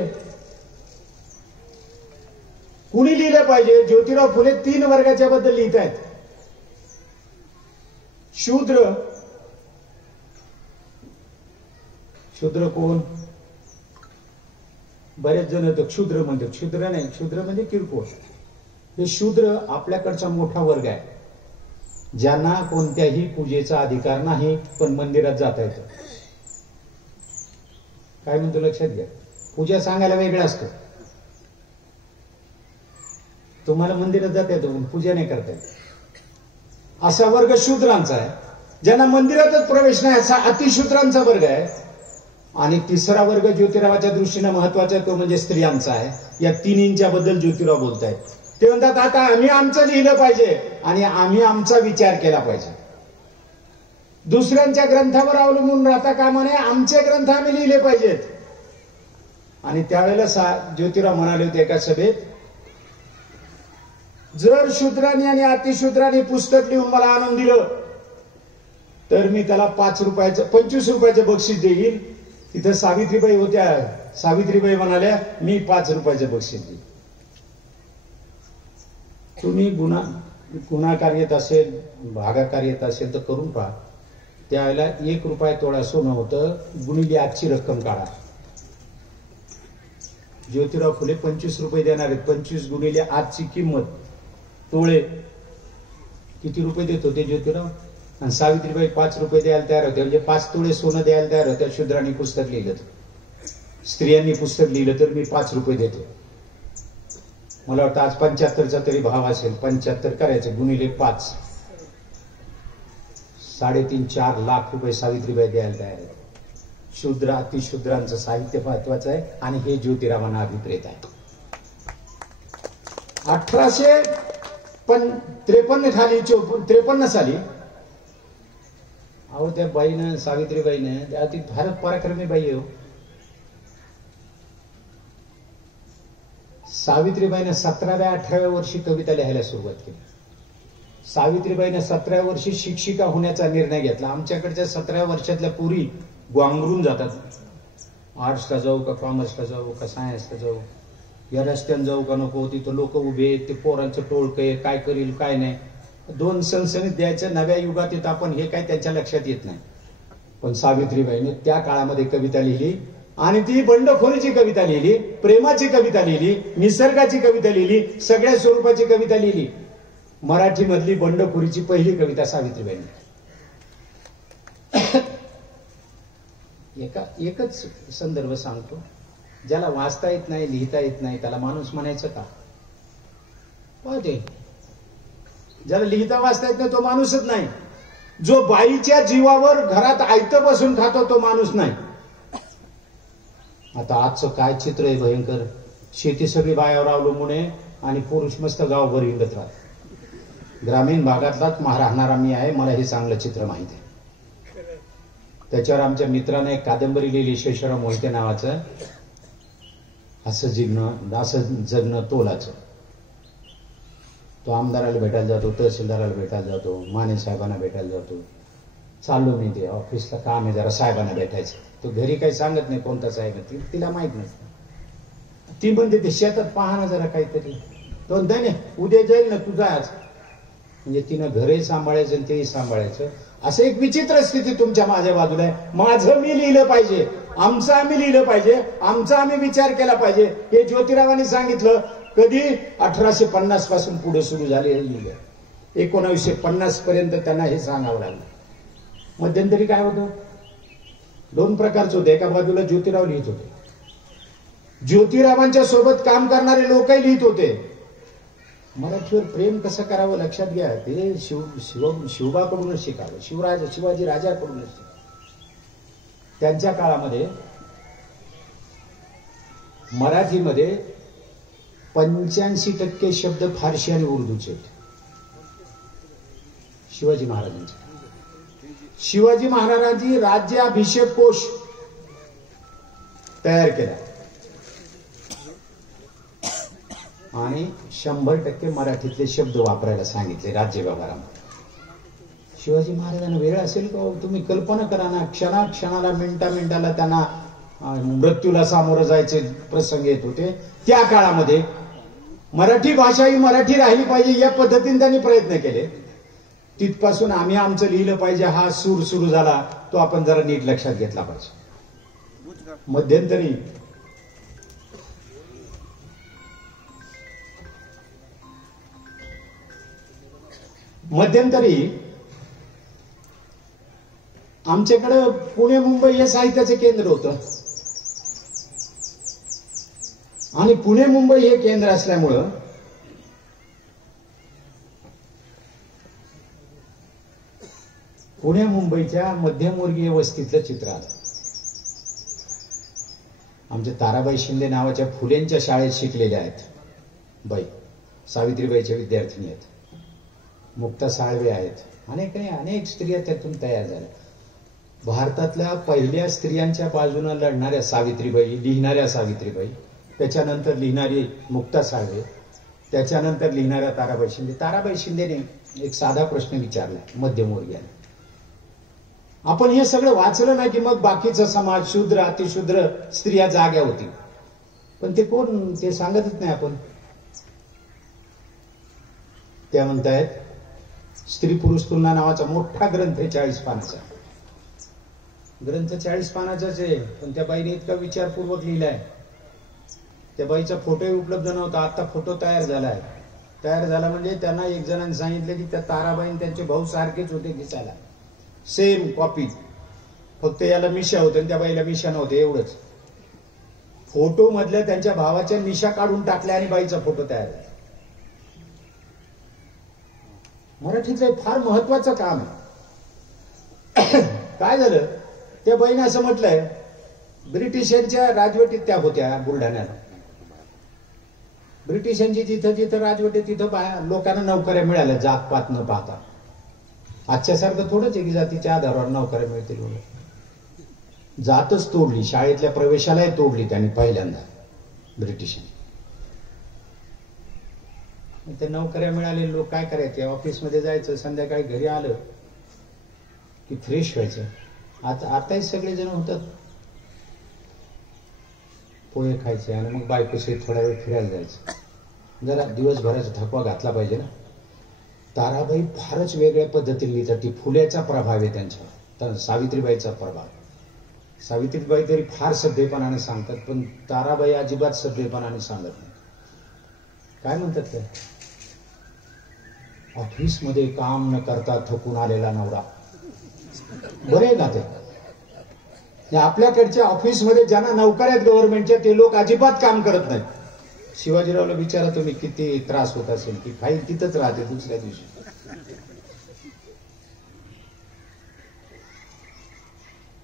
कुणी लिहिलं पाहिजे? ज्योतिराव फुले 3 वर्गाच्या बद्दल लिहित आहेत. शूद्र. शूद्र कोण? बरेच जण तो क्षुद्र म्हणतात. क्षुद्र नाही, क्षुद्र म्हणजे किरकोळ. हे शूद्र आपल्याकडचा मोठा वर्ग आहे, ज्यांना कोणत्याही पूजेचा अधिकार नाही पण मंदिरात जाता येतं. काय म्हणतो लक्षात घ्या, पूजा सांगायला वेगळं असतं. तुम्हाला मंदिरात जाता येतं, पूजा नाही करता येत. असा वर्ग शूद्रांचा आहे, ज्यांना मंदिरातच प्रवेश नाही असा अतिशूद्रांचा वर्ग आहे. आणि तिसरा वर्ग ज्योतिरावाच्या दृष्टीने महत्वाचा तो म्हणजे स्त्रियांचा आहे. या तिन्हींच्या बद्दल ज्योतिराव बोलतायत. ते म्हणतात आता आम्ही आमचं लिहिलं पाहिजे आणि आम्ही आमचा विचार केला पाहिजे. दुसऱ्यांच्या ग्रंथावर अवलंबून राहता कामा नये, आमचे ग्रंथ आम्ही लिहिले पाहिजेत. आणि त्यावेळेला ज्योतिराव म्हणाले होते एका सभेत, जर शूद्रांनी आणि अतिशूद्रांनी पुस्तक लिहून मला आणून दिलं तर मी त्याला 25 रुपयाचं बक्षीस देईल. तिथं सावित्रीबाई होत्या. सावित्रीबाई म्हणाल्या मी 5 रुपयाचं बक्षीस देईल. तुम्ही गुन्हाकार येत असेल, भागाकार येत असेल तर करून पहा. त्यावेळेला 1 रुपया तोळा सोनं होतं, गुणिले आजची रक्कम काढा. ज्योतिराव फुले 25 रुपये देणार आहेत. 25 गुणिले आजची किंमत तोळे किती रुपये देत होते ज्योतिराव? आणि सावित्रीबाई 5 रुपये द्यायला तयार होते, म्हणजे 5 तोळे सोनं द्यायला तयार होत्या. शूद्रांनी पुस्तक लिहिलं, स्त्रियांनी पुस्तक लिहिलं तर मी 5 रुपये देतो. मला वाटतं आज 75चा तरी भाव असेल. 75 करायचं गुणिले 5, 3.5-4 लाख रुपये सावित्रीबाई द्यायला तयार आहे. शूद्र अतिशूद्रांचं साहित्य महत्वाचं आहे आणि हे ज्योतिरावांना अभिप्रेत आहे. 1853 साली अहो त्या बाईनं, सावित्रीबाईनं, त्या अति भारत पराक्रमी बाई आहे. सावित्रीबाईनं 17व्या-18व्या वर्षी कविता लिहायला सुरुवात केली. सावित्रीबाईनं 17व्या वर्षी शिक्षिका होण्याचा निर्णय घेतला. आमच्याकडच्या 17व्या वर्षातल्या पुरी ग्वांगरून जातात. आर्ट्सला जाऊ का, कॉमर्सला जाऊ का, सायन्सला जाऊ, या रस्त्याने जाऊ का नको, तिथं लोक उभे आहेत, ते पोरांचं टोळकं आहे, काय करील काय नाही. 2 सणसणीत द्यायचं. नव्या युगात येत आपण, हे काय त्यांच्या लक्षात येत नाही. पण सावित्रीबाईने त्या काळामध्ये कविता लिहिली आणि ती बंडखोरीची कविता लिहिली, प्रेमाची कविता लिहिली, निसर्गाची कविता लिहिली, सगळ्या स्वरूपाची कविता लिहिली. मराठी मधली बंडखोरीची पहिली कविता सावित्रीबाईंनी. एकच संदर्भ सांगतो. ज्याला वाचता येत नाही, लिहिता येत नाही, त्याला माणूस म्हणायचं का? पाहते, ज्याला लिहिता वाचता येत नाही तो माणूसच नाही. जो बाईच्या जीवावर घरात आयतं बसून खातो तो माणूस नाही. आता आजचं काय चित्र आहे भयंकर. शेती सगळी बायावर अवलंबून आहे आणि पुरुष मस्त गावभर हिंडत राहतात. ग्रामीण भागातलाच राहणारा मी आहे, मला हे चांगलं चित्र माहिती आहे. त्याच्यावर आमच्या मित्राने एक कादंबरी लिहिली शेषराव मोहिते नावाचं, असं जगणं तोलाचं. तो आमदाराला भेटायला जातो, तहसीलदाराला भेटायला जातो, माने साहेबांना भेटायला जातो. चाललो मी ते ऑफिसला काम आहे, जरा साहेबांना भेटायचं. तो घरी काही सांगत नाही कोणता साहेब आहे, तिला माहित नसतं. ती म्हणते ते शेतात पहा ना जरा काहीतरी. तो नाही उद्या जाईल ना, तू जा आज. म्हणजे तिनं घरही सांभाळायचं आणि तेही सांभाळायचं. असं एक विचित्र स्थिती तुमच्या माझ्या बाजूला आहे. माझं मी लिहिलं पाहिजे, आमचं आम्ही लिहिलं पाहिजे, आमचा आम्ही विचार केला पाहिजे. हे ज्योतिरावांनी सांगितलं कधी 1850 पासून पुढे सुरू झाले हे लिहिलं. 1950 पर्यंत त्यांना हे सांगावं लागलं. मध्यंतरी काय होतं, दोन प्रकारचं होतं. एका बाजूला ज्योतिराव लिहित होते, ज्योतिरावांच्या सोबत काम करणारे लोकही लिहित होते. मराठीवर प्रेम कसं करावं लक्षात घ्या, ते शिवबाकडूनच शिकावं, शिवाजी राजाकडूनच शिकावं. त्यांच्या काळामध्ये मराठीमध्ये 85% शब्द फारसी आणि उर्दूचे होते. शिवाजी महाराजांचे. शिवाजी महाराजांनी राज्याभिषेक कोश तयार केला आणि 100% मराठीतले शब्द वापरायला सांगितले राज्य व्यवहारामध्ये. शिवाजी महाराजांना वेळ असेल का? तुम्ही कल्पना करा ना, क्षणाला मिनिटाला त्यांना मृत्यूला सामोरं जायचे प्रसंग येत होते. त्या काळामध्ये मराठी भाषा ही मराठी राहिली पाहिजे या पद्धतीने त्यांनी प्रयत्न केले. तिथपासून आम्ही आमचं लिहिलं पाहिजे हा सूर सुरू झाला, तो आपण जरा नीट लक्षात घेतला पाहिजे. मध्यंतरी आमच्याकडं पुणे मुंबई हे साहित्याचं केंद्र होतं आणि पुणे मुंबई हे केंद्र असल्यामुळं पुणे मुंबईच्या मध्यमवर्गीय वस्तीतलं चित्र आलं. आमच्या ताराबाई शिंदे नावाच्या फुलेंच्या शाळेत शिकलेल्या आहेत बाई, सावित्रीबाईच्या विद्यार्थिनी आहेत, मुक्ता साळवे आहेत, अनेक स्त्रिया त्यातून तयार झाल्या. भारतातल्या पहिल्या स्त्रियांच्या बाजूने लढणाऱ्या सावित्रीबाई, लिहिणाऱ्या सावित्रीबाई, त्याच्यानंतर लिहिणारी मुक्ता साळवे, त्याच्यानंतर लिहिणाऱ्या ताराबाई शिंदे. ताराबाई शिंदेने एक साधा प्रश्न विचारला मध्यमवर्गीयाने, आपण हे सगळं वाचलं नाही की मग बाकीचा समाज शूद्र अतिशूद्र स्त्रिया जाग्या होती, पण ते कोण ते सांगतच नाही. आपण त्या म्हणतायत स्त्री पुरुष तुलना नावाचा मोठा ग्रंथ आहे, 40 पानाचा ग्रंथ, 40 पानाचाच आहे, पण त्या बाईने इतका विचारपूर्वक लिहिलाय. त्या बाईचा फोटोही उपलब्ध नव्हता, आता फोटो तयार झालाय. तयार झाला म्हणजे त्यांना एक जणांनी सांगितलं की त्या ताराबाई त्यांचे भाऊ सारखेच होते दिसायला, सेम कॉपी, फक्त याला मिशा होते आणि त्या बाईला मिशा नव्हते, एवढंच. फोटो मधल्या त्यांच्या भावाच्या मिशा काढून टाकल्या आणि बाईचा फोटो तयार झाला. मराठीचं फार महत्वाचं काम आहे. काय झालं, त्या बाईने असं म्हटलंय, ब्रिटिशांच्या राजवटीत त्या होत्या बुलढाण्याला. ब्रिटिशांची जिथं जिथं राजवटी तिथं लोकांना नोकऱ्या मिळाल्या जात पात न पाहता. आजच्या सारखं थोडंच आहे की जातीच्या आधारावर नोकऱ्या मिळतील. जातच तोडली, शाळेतल्या प्रवेशालाही तोडली त्यांनी पहिल्यांदा ब्रिटिशांनी. त्या नोकऱ्या मिळालेले लोक काय करायचे, ऑफिसमध्ये जायचं, संध्याकाळी घरी आलं की फ्रेश व्हायचं. आताही सगळेजण होतात, पोहे खायचे आणि मग बायकोशी थोडा वेळ फिरायला जायचं. जरा दिवसभराचा थकवा घातला पाहिजे ना. ताराबाई फारच वेगळ्या पद्धतीने लिहितात. ती फुल्याचा प्रभाव आहे त्यांच्यावर, सावित्रीबाईचा प्रभाव. सावित्रीबाई तरी फार सभ्यपणाने सांगतात, पण ताराबाई अजिबात सभ्यपणाने सांगत नाही. काय म्हणतात ते, ऑफिसमध्ये काम न करता थकून आलेला नवरा. बरे गाते. आपल्याकडच्या ऑफिसमध्ये ज्यांना नोकऱ्यात गव्हर्नमेंटच्या ते लोक अजिबात काम करत नाहीत. शिवाजीरावला विचारा तुम्ही किती त्रास होत असेल, की फाईल तिथंच राहते दुसऱ्या दिवशी.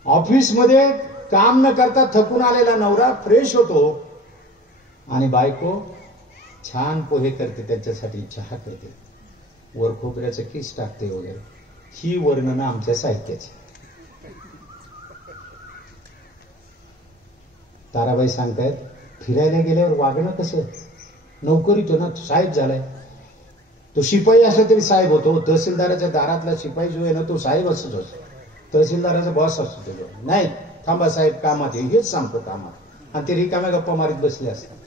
ऑफिसमध्ये काम न करता थकून आलेला नवरा फ्रेश होतो आणि बायको छान पोहे करते, त्याच्यासाठी चहा करते, वर खोबऱ्याचं किस टाकते वगैरे. ही वर्णनं आमच्या साहित्याची. ताराबाई सांगतायत, फिरायला गेल्यावर वागणं कसं, नोकरी तो ना साहेब झालाय, तो शिपाई असला तरी साहेब होतो. तहसीलदाराच्या दारातला शिपाई जो आहे ना तो साहेब असतो, तहसीलदाराचा बॉस असतो. तो नाही, थांबा साहेब कामात येईल, हेच सांगतो कामात, आणि ते रिकाम्या गप्पा मारीत बसले असतात.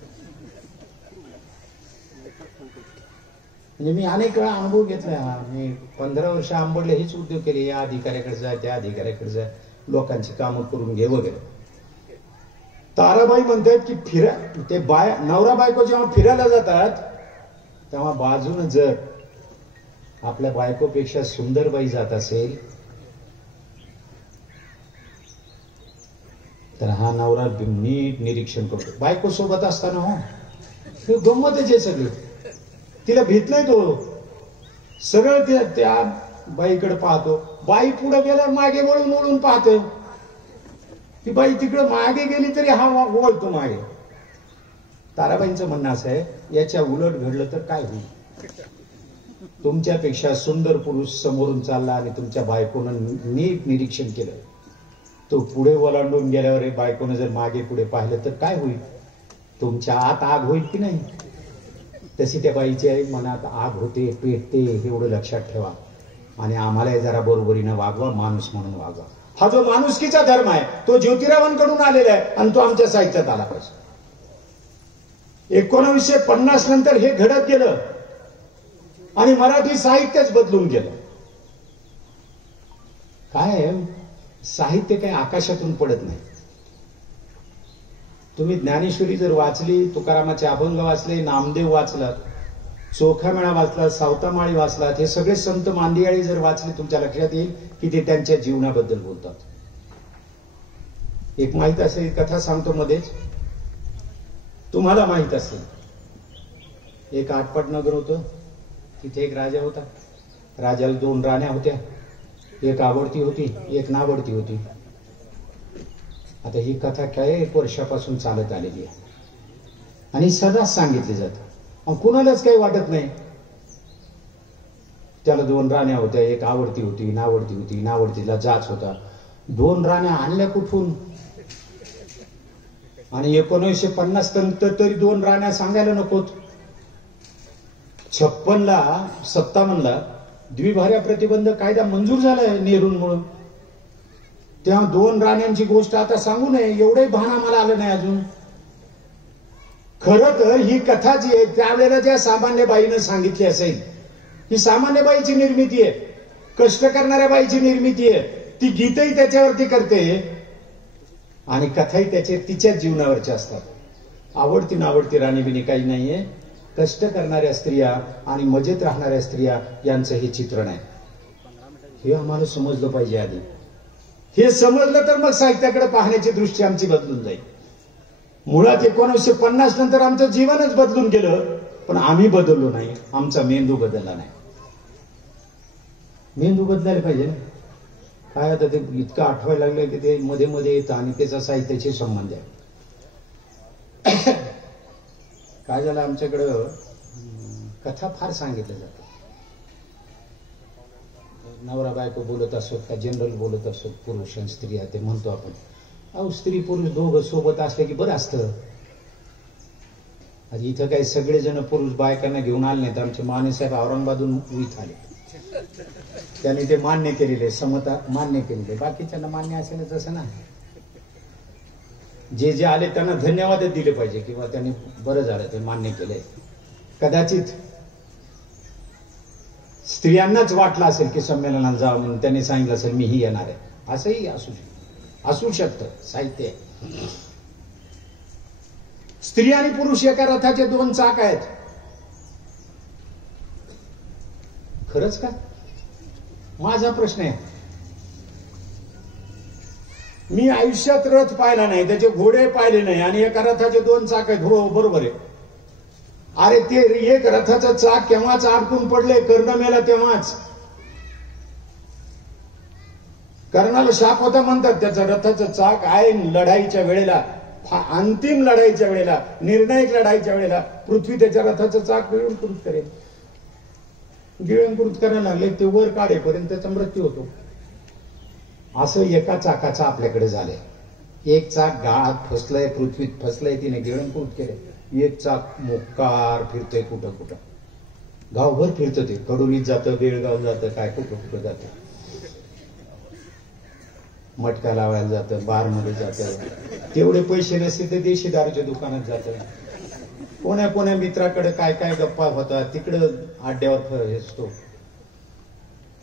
म्हणजे मी अनेक वेळा अनुभव घेतला. मी 15 वर्ष आंबडले हेच उद्योग केले, या अधिकाऱ्याकडे जा, त्या अधिकाऱ्याकडे जा, लोकांची कामं करून घे वगैरे. ताराबाई म्हणतात की ते नवरा बायको जेव्हा फिरायला जातात तेव्हा बाजून जर आपल्या बायकोपेक्षा सुंदर बाई जात असेल तर हा नवरा नीट निरीक्षण करतो. बायको सोबत असताना हो गंमतच आहे सगळी. तिला भीत नाही तो, सरळ त्या बाईकडे पाहतो. बाई पुढे गेल्यावर मागे वळून वळून पाहतो. ती बाई तिकडे मागे गेली तरी हा वळतो मागे. ताराबाईंचं म्हणणं असं आहे, याच्या उलट घडलं तर काय होईल? तुमच्यापेक्षा सुंदर पुरुष समोरून चालला आणि तुमच्या बायकोनं नीट निरीक्षण केलं, तो पुढे ओलांडून गेल्यावर बायकोनं जर मागे पुढे पाहिलं तर काय होईल? तुमच्या आत आग होईल की नाही? तशी त्या बाईच्या मनात आग होते, पेटते, एवढं लक्षात ठेवा. आणि आम्हाला जरा बरोबरीनं वागवा, माणूस म्हणून वागवा. हा जो माणुसकीचा धर्म आहे तो ज्योतिरावांकडून आलेला आहे आणि तो आमच्या साहित्यात आला पाहिजे. 1950 नंतर हे घडत गेलं आणि मराठी साहित्यच बदलून गेलं. काय साहित्य काही आकाशातून पडत नाही. तुम्ही ज्ञानेश्वरी जर वाचली, तुकारामाचे अभंग वाचले, नामदेव वाचलात, चोखामेळा वाचलात, सावतामाळी वाचलात, हे सगळे संत मांदियाळी जर वाचले, तुमच्या लक्षात येईल की ते त्यांच्या जीवनाबद्दल बोलतात. एक माहित असेल, कथा सांगतो मध्येच, तुम्हाला माहित असेल, एक आटपाट नगर होतं. तिथे एक राजा होता. राजाला 2 राण्या होत्या. एक आवडती होती, एक नावडती होती. आता ही कथा काय 1 वर्षापासून चालत आलेली आहे आणि सदाच सांगितली जाते. कुणालाच काही वाटत नाही. त्याला 2 राण्या होत्या, एक आवडती होती, नावडती होती. नावडतीला जाच होता. 2 राण्या आणल्या कुठून? आणि 1950 नंतर तरी 2 राण्या सांगायला नकोत. 56-57 द्विभार्या प्रतिबंध कायदा मंजूर झालाय नेहरूंमुळे. तेव्हा 2 राण्यांची गोष्ट आता सांगू नये, एवढंही भान आम्हाला आलं नाही अजून. खरं तर ही कथा जी आहे त्यावेळेला ज्या सामान्य बाईनं सांगितली असेल, ही सामान्य बाईची निर्मिती आहे, कष्ट करणाऱ्या बाईची निर्मिती आहे. ती गीतही त्याच्यावरती करते आणि कथाही तिच्याच जीवनावरच्या असतात. आवडती नावडती राणी बिनी काही नाहीये. कष्ट करणाऱ्या स्त्रिया आणि मजेत राहणाऱ्या स्त्रिया यांचं हे चित्रण आहे. हे आम्हाला समजलं पाहिजे आधी. हे समजलं तर मग साहित्याकडे पाहण्याची दृष्टी आमची बदलून जाईल. मुळात 1950 नंतर आमचं जीवनच बदलून गेलं, पण आम्ही बदललो नाही. आमचा मेंदू बदलला नाही. मेंदू बदलायला पाहिजे ना. काय आता ते इतकं आठवायला लागलं की ते मध्ये मध्ये येतं आणि त्याचा साहित्याशी संबंध आहे. काय झालं, आमच्याकडं कथा फार सांगितल्या जातात. नवरा बायको बोलत असत का जनरल बोलत असत, पुरुष आणि स्त्रिया ते म्हणतो आपण. अहो, स्त्री पुरुष दोघं सोबत असले की बरं असतं. इथं काही सगळेजण पुरुष बायकांना घेऊन आले नाहीत. आमचे मानेसाहेब औरंगाबादहून इथं आले. त्यांनी ते मान्य केलेले, समता मान्य केलेले. बाकीच्यांना मान्य असेल तसं ना. जे जे आले त्यांना धन्यवाद दिले पाहिजे किंवा त्यांनी बरं झालं ते मान्य केलंय. कदाचित स्त्रियांनाच वाटलं असेल की संमेलनाला जावं म्हणून त्यांनी सांगितलं असेल मीही येणार आहे. असंही असू शकतं. साहित्य. स्त्री आणि पुरुष एका रथाचे 2 चाक आहेत. खरंच का? माझा प्रश्न आहे. मी आयुष्यात रथ पाहिला नाही, त्याचे घोडे पाहिले नाही आणि एका रथाचे 2 चाक आहेत. हो, बरोबर आहे. अरे ते एक रथाचं चाक केव्हाच अडकून पडले, कर्ण मेला तेव्हाच. कर्णाला शाप होता म्हणतात. त्याचं रथाचं चाक आहे लढाईच्या वेळेला, अंतिम लढाईच्या वेळेला, निर्णायक लढाईच्या वेळेला पृथ्वी त्याच्या रथाचं चाक गिळंकृत करेल. गिळंकृत करायला लागले ते वर काढेपर्यंत त्याचा मृत्यू होतो. असं एका चाकाचं आपल्याकडे झालंय. एक चाक गाळात फसलंय, पृथ्वीत फसलंय, तिने गिळंकृत केले. एक चाक मोक्कार फिरतंय कुठं कुठं, गावभर फिरतं. ते कडोलीत जातं, बेळगाव जातं, काय कुठं कुठं जातं, मटका लावायला जातं, बारमध्ये जातं. तेवढे पैसे नसते तर देशी दारूच्या दुकानात जातं. कोण्या कोण्या मित्राकडे काय काय गप्पा होतात, तिकडं आड्यावर असतो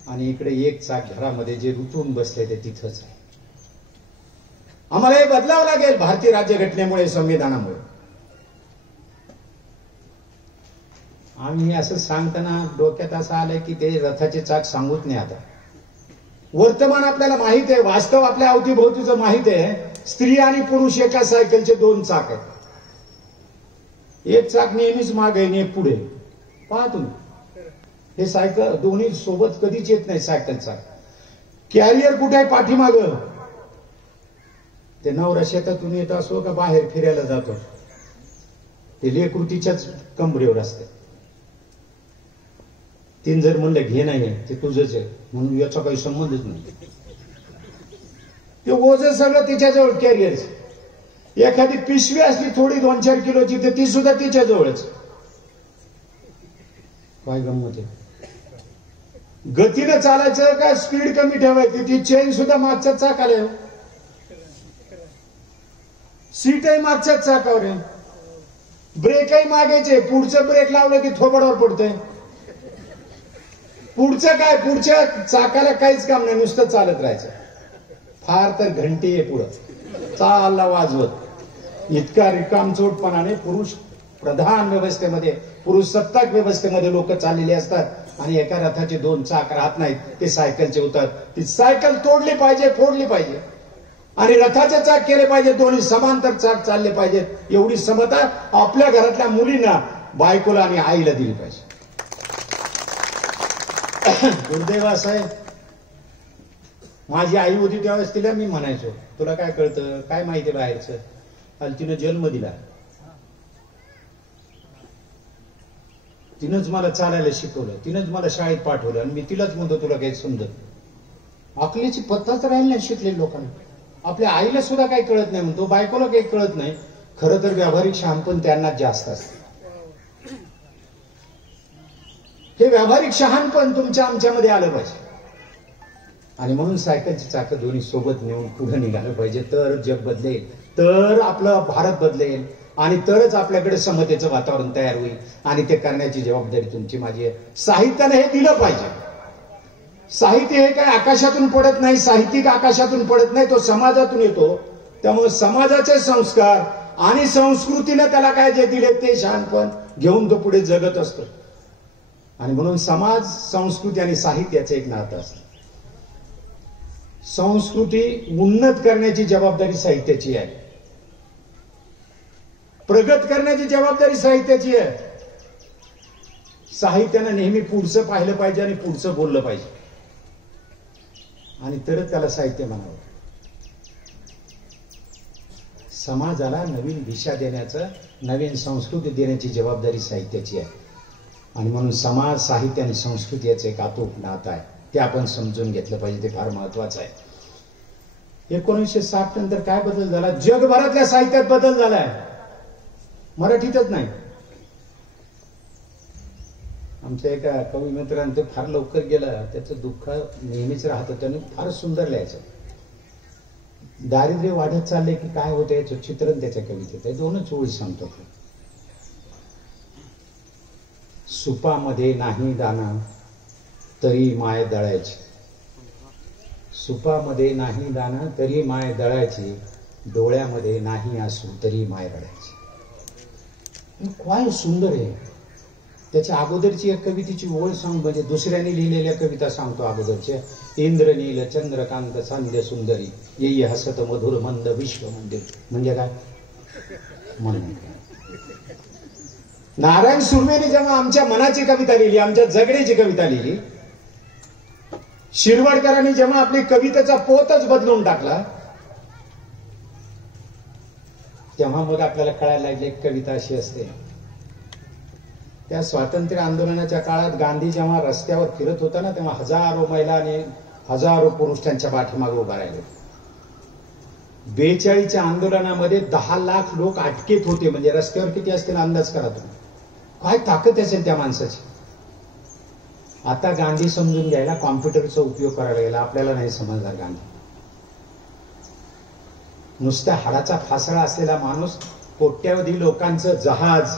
आणि इकडे एक चाक घरामध्ये जे रुतून बसले ते तिथंच आहे. आम्हाला हे बदलावं लागेल भारतीय राज्यघटनेमुळे, संविधानामुळे. आम्ही असं सांगताना डोक्यात असं आलंय की ते रथाचे चाक सांगूच नाही. आता वर्तमान आपल्याला माहित आहे, वास्तव आपल्या अवतीभोवतीचं माहित आहे. स्त्री आणि पुरुष एका सायकलचे दोन चाक आहेत. एक चाक नेहमीच मागे आहे आणि एक पुढे. पहा तुम्ही, हे सायकल दोन्ही सोबत कधीच येत नाही. सायकलचा कॅरियर कुठे आहे? पाठीमाग. ते नवरा शेतातून येत असो का बाहेर फिरायला जातो, ते लेकरू तिच्याच कमरेवर असते. तीन जर म्हणलं घे नाही ते तुझंच आहे म्हणून याचा काही संबंधच नाही. ते ओझ सगळं तिच्याजवळ कॅरियर. एखादी पिशवी असली थोडी 2-4 किलोची तर ती सुद्धा तिच्याजवळच. काय गंमत आहे. गतीनं चालायचं का स्पीड कमी ठेवायची? ती चेन सुद्धा मागच्या चाकाला आहे, सीटही मागच्याच चाकावर आहे, ब्रेकही मागायचे. पुढचं ब्रेक लावलं की थोबडावर पडतंय. पुढचं काय, पुढच्या चाकाला काहीच काम नाही, नुसतं चालत राहायचं. फार तर घंटी आहे पुढं चालला वाजवत. इतका रिकामचोटपणाने पुरुष प्रधान व्यवस्थेमध्ये, पुरुष सत्ताक व्यवस्थेमध्ये लोक चाललेले असतात आणि एका रथाचे दोन चाक राहत नाहीत, ते सायकलचे होतात. ती सायकल तोडली पाहिजे, फोडली पाहिजे आणि रथाचे चाक केले पाहिजे. दोन्ही समांतर चाक चालले पाहिजेत. एवढी समता आपल्या घरातल्या मुलींना, बायकोला आणि आईला दिली पाहिजे. दुर्दैव असं आहे, माझी आई होती त्यावेळेस तिला मी म्हणायचो, तुला काय कळतं, काय माहिती बाहेरचं. आणि तिनं जन्म दिला, तिनंच मला चालायला शिकवलं, तिनंच मला शाळेत पाठवलं आणि मी तिलाच म्हणतो तुला काही समजत. अकलेची पत्ताच राहिली नाही शिकलेल्या लोकांना. आपल्या आईला सुद्धा काही कळत नाही म्हणतो, बायकोला काही कळत नाही. खरं तर व्यावहारिक शहाणपण त्यांनाच जास्त असतं. हे व्यावहारिक शहाणपण तुमच्या आमच्यामध्ये आलं पाहिजे आणि म्हणून सायकलची चाकं दोन्ही सोबत नेऊन पुढे निघालं पाहिजे. तर जग बदलेल, तर आपलं भारत बदलेल आणि तरच आपल्याकडे समतेचं वातावरण तयार होईल. आणि ते करण्याची जबाबदारी तुमची, माझी आहे. साहित्याने हे दिलं पाहिजे. साहित्य हे काय आकाशातून पडत नाही, साहित्यिक आकाशातून पडत नाही, तो समाजातून येतो. त्यामुळे समाजाचे संस्कार आणि संस्कृतीने त्याला काय जे दिले ते शहाणपण घेऊन तो पुढे जगत असतो. आणि म्हणून समाज, संस्कृती आणि साहित्याचं एक नातं असतं. संस्कृती उन्नत करण्याची जबाबदारी साहित्याची आहे, प्रगत करण्याची जबाबदारी साहित्याची आहे. साहित्यानं नेहमी पुढचं पाहिलं पाहिजे आणि पुढचं बोललं पाहिजे आणि तरच त्याला साहित्य म्हणावं. समाजाला नवीन दिशा देण्याचं, नवीन संस्कृती देण्याची जबाबदारी साहित्याची आहे. आणि म्हणून समाज, साहित्य आणि संस्कृती याचं एक अतूट नातं आहे. ते आपण समजून घेतलं पाहिजे, ते फार महत्वाचं आहे. 1960 नंतर काय बदल झाला? जगभरातल्या साहित्यात बदल झालाय, मराठीतच नाही. आमच्या एका कवी मित्रांनी ते फार लवकर गेलं, त्याचं दुःख नेहमीच राहतं. त्याने फार सुंदर लिहायचं. दारिद्र्य वाढत चाललंय की काय होतं याचं चित्रण त्याच्या कवितेत आहे. दोनच ओळी सांगतो. सुपामध्ये नाही दाना तरी माय दळायची, सुपामध्ये नाही दाना तरी माय दळायची, डोळ्यामध्ये नाही आसू तरी माय रडायची. काय सुंदर आहे. त्याच्या अगोदरची एक कवितेची ओळ सांग, म्हणजे दुसऱ्याने लिहिलेल्या कविता सांगतो अगोदरच्या. इंद्रनील चंद्रकांत सांध्य सुंदरी, येई हसत मधुर मंद विश्व मंदिर. म्हणजे काय म्हणून नारायण सुर्वेने जेव्हा आमच्या मनाची कविता लिहिली, आमच्या जगण्याची कविता लिहिली, शिरवाडकरांनी जेव्हा आपली कवितेचा पोतच बदलून टाकला, तेव्हा मग आपल्याला कळायला लागले कविता अशी असते. त्या स्वातंत्र्य आंदोलनाच्या काळात गांधी जेव्हा रस्त्यावर फिरत होता ना, तेव्हा हजारो महिला आणि हजारो पुरुष त्यांच्या पाठीमागे उभा राहिले. 42च्या आंदोलनामध्ये 10 लाख लोक अटकेत होते. म्हणजे रस्त्यावर किती असतील अंदाज करा तुम्ही. काय ताकद असेल त्या माणसाची. आता गांधी समजून घ्यायला कॉम्प्युटरचा उपयोग करायला गेला. आपल्याला नाही समजणार गांधी. नुसत्या हाडाचा फासळा असलेला माणूस कोट्यावधी लोकांचं जहाज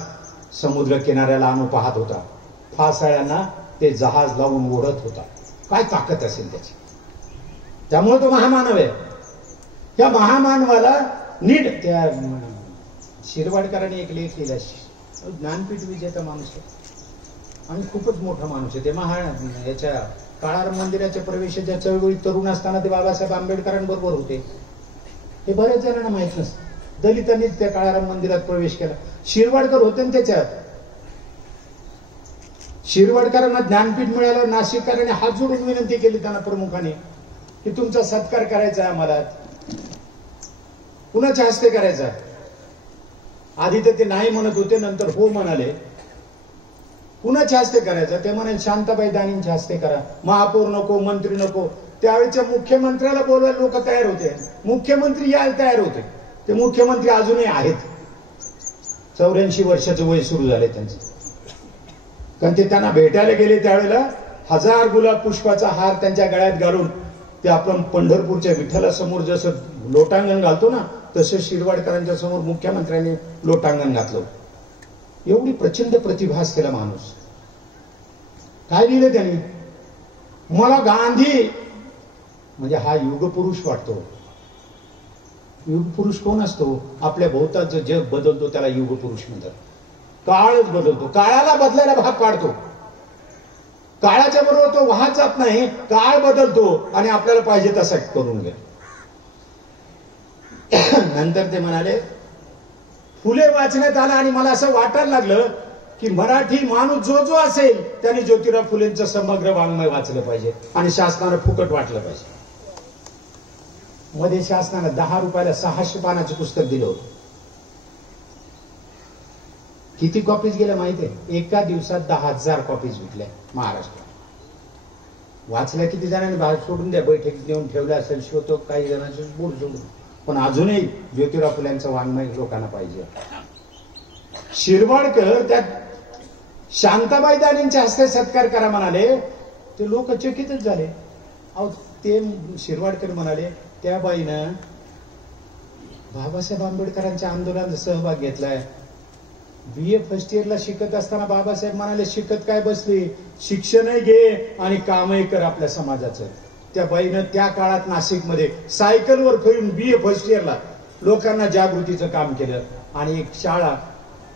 समुद्र किनाऱ्याला आणून पाहत होता. फासाळ्यांना ते जहाज लावून ओढत होता. काय ताकद असेल त्याची. त्यामुळे तो महामानव आहे. त्या महामानवाला नीट त्या शिरवाडकरांनी एक लेख लिहिला. ज्ञानपीठ विजेता माणूस आहे आणि खूपच मोठा माणूस आहे. ते याच्या काळाराम मंदिराच्या प्रवेशाच्या चळवळीत तरुण असताना ते बाबासाहेब आंबेडकरांबरोबर होते. हे बऱ्याच जणांना माहित नसतं. दलितांनीच त्या काळाराम मंदिरात प्रवेश केला. शिरवाडकर होते ना त्याच्यात. शिरवाडकरांना ज्ञानपीठ मिळालं. नाशिककरांनी हात जोडून विनंती केली त्यांना प्रमुखाने की तुमचा सत्कार करायचा आहे आम्हाला. कुणाच्या हस्ते करायचा. आधी तर ते नाही म्हणत होते, नंतर हो म्हणाले. कुणाच्या हस्ते करायचा. ते म्हणाले शांताबाई दानींच्या हस्ते करा. महापौर नको, मंत्री नको. त्यावेळेच्या मुख्यमंत्र्याला बोलवायला लोक तयार होते. मुख्यमंत्री यायला तयार होते. ते मुख्यमंत्री अजूनही आहेत. 84 वर्षाचं वय सुरू झालंय त्यांचं. कारण ते त्यांना भेटायला गेले त्यावेळेला 1000 गुलाब पुष्पाचा हार त्यांच्या गळ्यात घालून ते आपण पंढरपूरच्या विठ्ठलासमोर जसं लोटांगण घालतो ना, तसं शिरवाडकरांच्या समोर मुख्यमंत्र्यांनी लोटांगण घातलं. एवढी प्रचंड प्रतिभा असलेला माणूस. काय लिहिलं त्यांनी. मला गांधी म्हणजे हा युगपुरुष वाटतो. युगपुरुष कोण असतो. आपल्या भोवताचं जग बदलतो त्याला युगपुरुष म्हणतात. काळच बदलतो. काळाला बदलायला भाग पाडतो. काळाच्या बरोबर तो वाहत जात नाही. काळ बदलतो आणि आपल्याला पाहिजे तसा करून घ्या. नंतर ते म्हणाले फुले वाचण्यात आला आणि मला असं वाटायला लागलं की मराठी माणूस जो जो असेल त्याने ज्योतिराव फुलेंचं समग्र वाङ्मय वाचलं पाहिजे आणि शासनाला फुकट वाटलं पाहिजे. मध्ये शासनानं 10 रुपयाला 600 पानाचं पुस्तक दिलं होतं. किती कॉपीज गेल्या माहितीये. एका दिवसात 10,000 कॉपीज विकल्या महाराष्ट्रात. वाचल्या किती जणांनी बाहेर सोडून द्या. बैठकीत नेऊन ठेवलं असेल शोधतो काही जणांचे बोल सोडून. पण अजूनही ज्योतिराव फुल्यांचं वाङ्मय लोकांना पाहिजे. शिरवाडकर त्यात शांताबाई दानींच्या हस्ते सत्कार करा म्हणाले. ते लोक चकितच झाले. अहो ते शिरवाडकर म्हणाले त्या बाईनं बाबासाहेब आंबेडकरांच्या आंदोलनात सहभाग घेतलाय. BA फर्स्ट इयरला शिकत असताना बाबासाहेब म्हणाले शिकत काय बसली, शिक्षणही घे आणि कामही कर आपल्या समाजाचं. त्या बाईनं त्या काळात नाशिकमध्ये सायकलवर फिरून BA फर्स्ट इयरला लोकांना जागृतीचं काम केलं आणि एक शाळा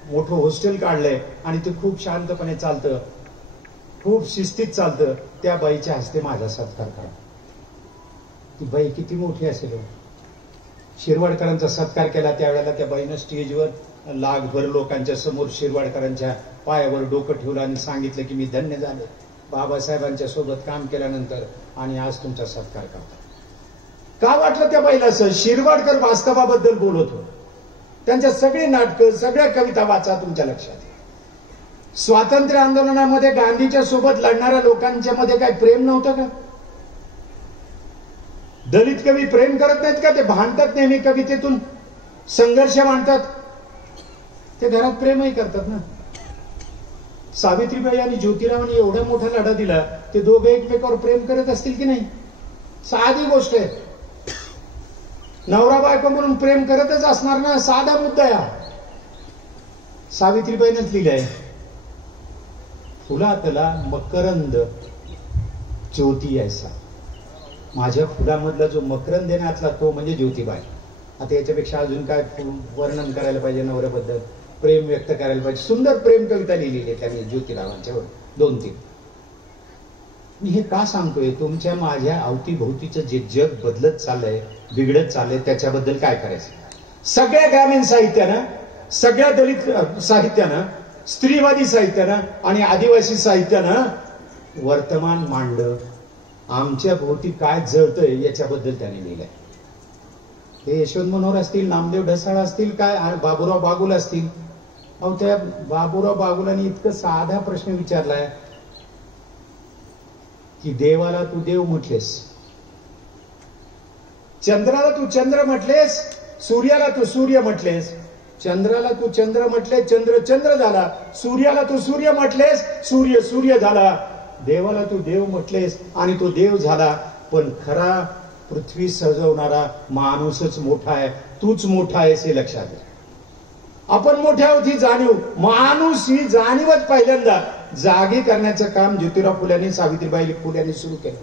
मोठं हॉस्टेल काढलंय आणि ते खूप शांतपणे चालतं, खूप शिस्तीत चालतं. त्या बाईच्या हस्ते माझा सत्कार करा. ती बाई किती मोठी असेल. शिरवाडकरांचा सत्कार केला त्यावेळेला त्या बाईनं स्टेजवर लाखभर लोकांच्या समोर शिरवाडकरांच्या पायावर डोकं ठेवलं आणि सांगितलं की मी धन्य झाले बाबासाहेबांच्या सोबत काम केल्यानंतर आणि आज तुमचा सत्कार करता. का वाटलं त्या बाईला असं. शिरवाडकर वास्तवाबद्दल बोलत होते. त्यांच्या सगळी नाटकं सगळ्या कविता वाचा तुमच्या लक्षात. स्वातंत्र्य आंदोलनामध्ये गांधीच्या सोबत लढणाऱ्या लोकांच्या मध्ये काय प्रेम नव्हतं का. दलित कवी प्रेम करत नाहीत का. ते भांडतात नेहमी कवितेतून संघर्ष मांडतात. ते घरात प्रेमही करतात ना. सावित्रीबाई आणि ज्योतिरावांनी एवढा मोठा लढा दिला. ते दोघे एकमेकावर प्रेम करत असतील की नाही. साधी गोष्ट आहे. नवरा बायको म्हणून प्रेम करतच असणार ना. साधा मुद्दा आहे. सावित्रीबाईनंच लिहिलंय फुलातला मकरंद ज्योती ऐसा. माझ्या फुलामधला जो मकरंद देण्यातला तो म्हणजे ज्योतिबाई. आता याच्यापेक्षा अजून काय वर्णन करायला पाहिजे. नवऱ्याबद्दल प्रेम व्यक्त करायला पाहिजे. सुंदर प्रेम कविता लिहिलेली आहे त्यांनी ज्योतिरावांच्यावर 2-3. मी हे का सांगतोय. तुमच्या माझ्या अवतीभोवतीचं जे जग बदलत चाललंय, बिघडत चाललंय, त्याच्याबद्दल काय करायचं. सगळ्या ग्रामीण साहित्यानं, सगळ्या दलित साहित्यानं, स्त्रीवादी साहित्यानं आणि आदिवासी साहित्यानं वर्तमान मांडलं. आमच्या भोवती काय जळतंय याच्याबद्दल त्यांनी लिहिलंय. हे यशवंत मनोहर असतील, नामदेव ढसाळ असतील, काय बाबूराव बागुल असतील. अहो त्या बाबूराव बागुलांनी इतकं साधा प्रश्न विचारलाय की देवाला तू देव म्हटलेस, चंद्राला तू चंद्र म्हटलेस, सूर्याला तू सूर्य म्हटलेस. चंद्राला तू चंद्र म्हटले, चंद्र चंद्र झाला. सूर्याला तू सूर्य म्हटलेस, सूर्य सूर्य झाला. देवाला तू देव म्हटलेस आणि तो देव झाला. पण खरा पृथ्वी सजवणारा माणूसच मोठा आहे. तूच मोठा आहेस हे लक्षात घ्या. आपण मोठे आहोत ही जाणीव, माणूस ही जाणीवच पहिल्यांदा जागी करण्याचं काम ज्योतिराव फुल्यांनी, सावित्रीबाई फुल्यांनी सुरू केलं,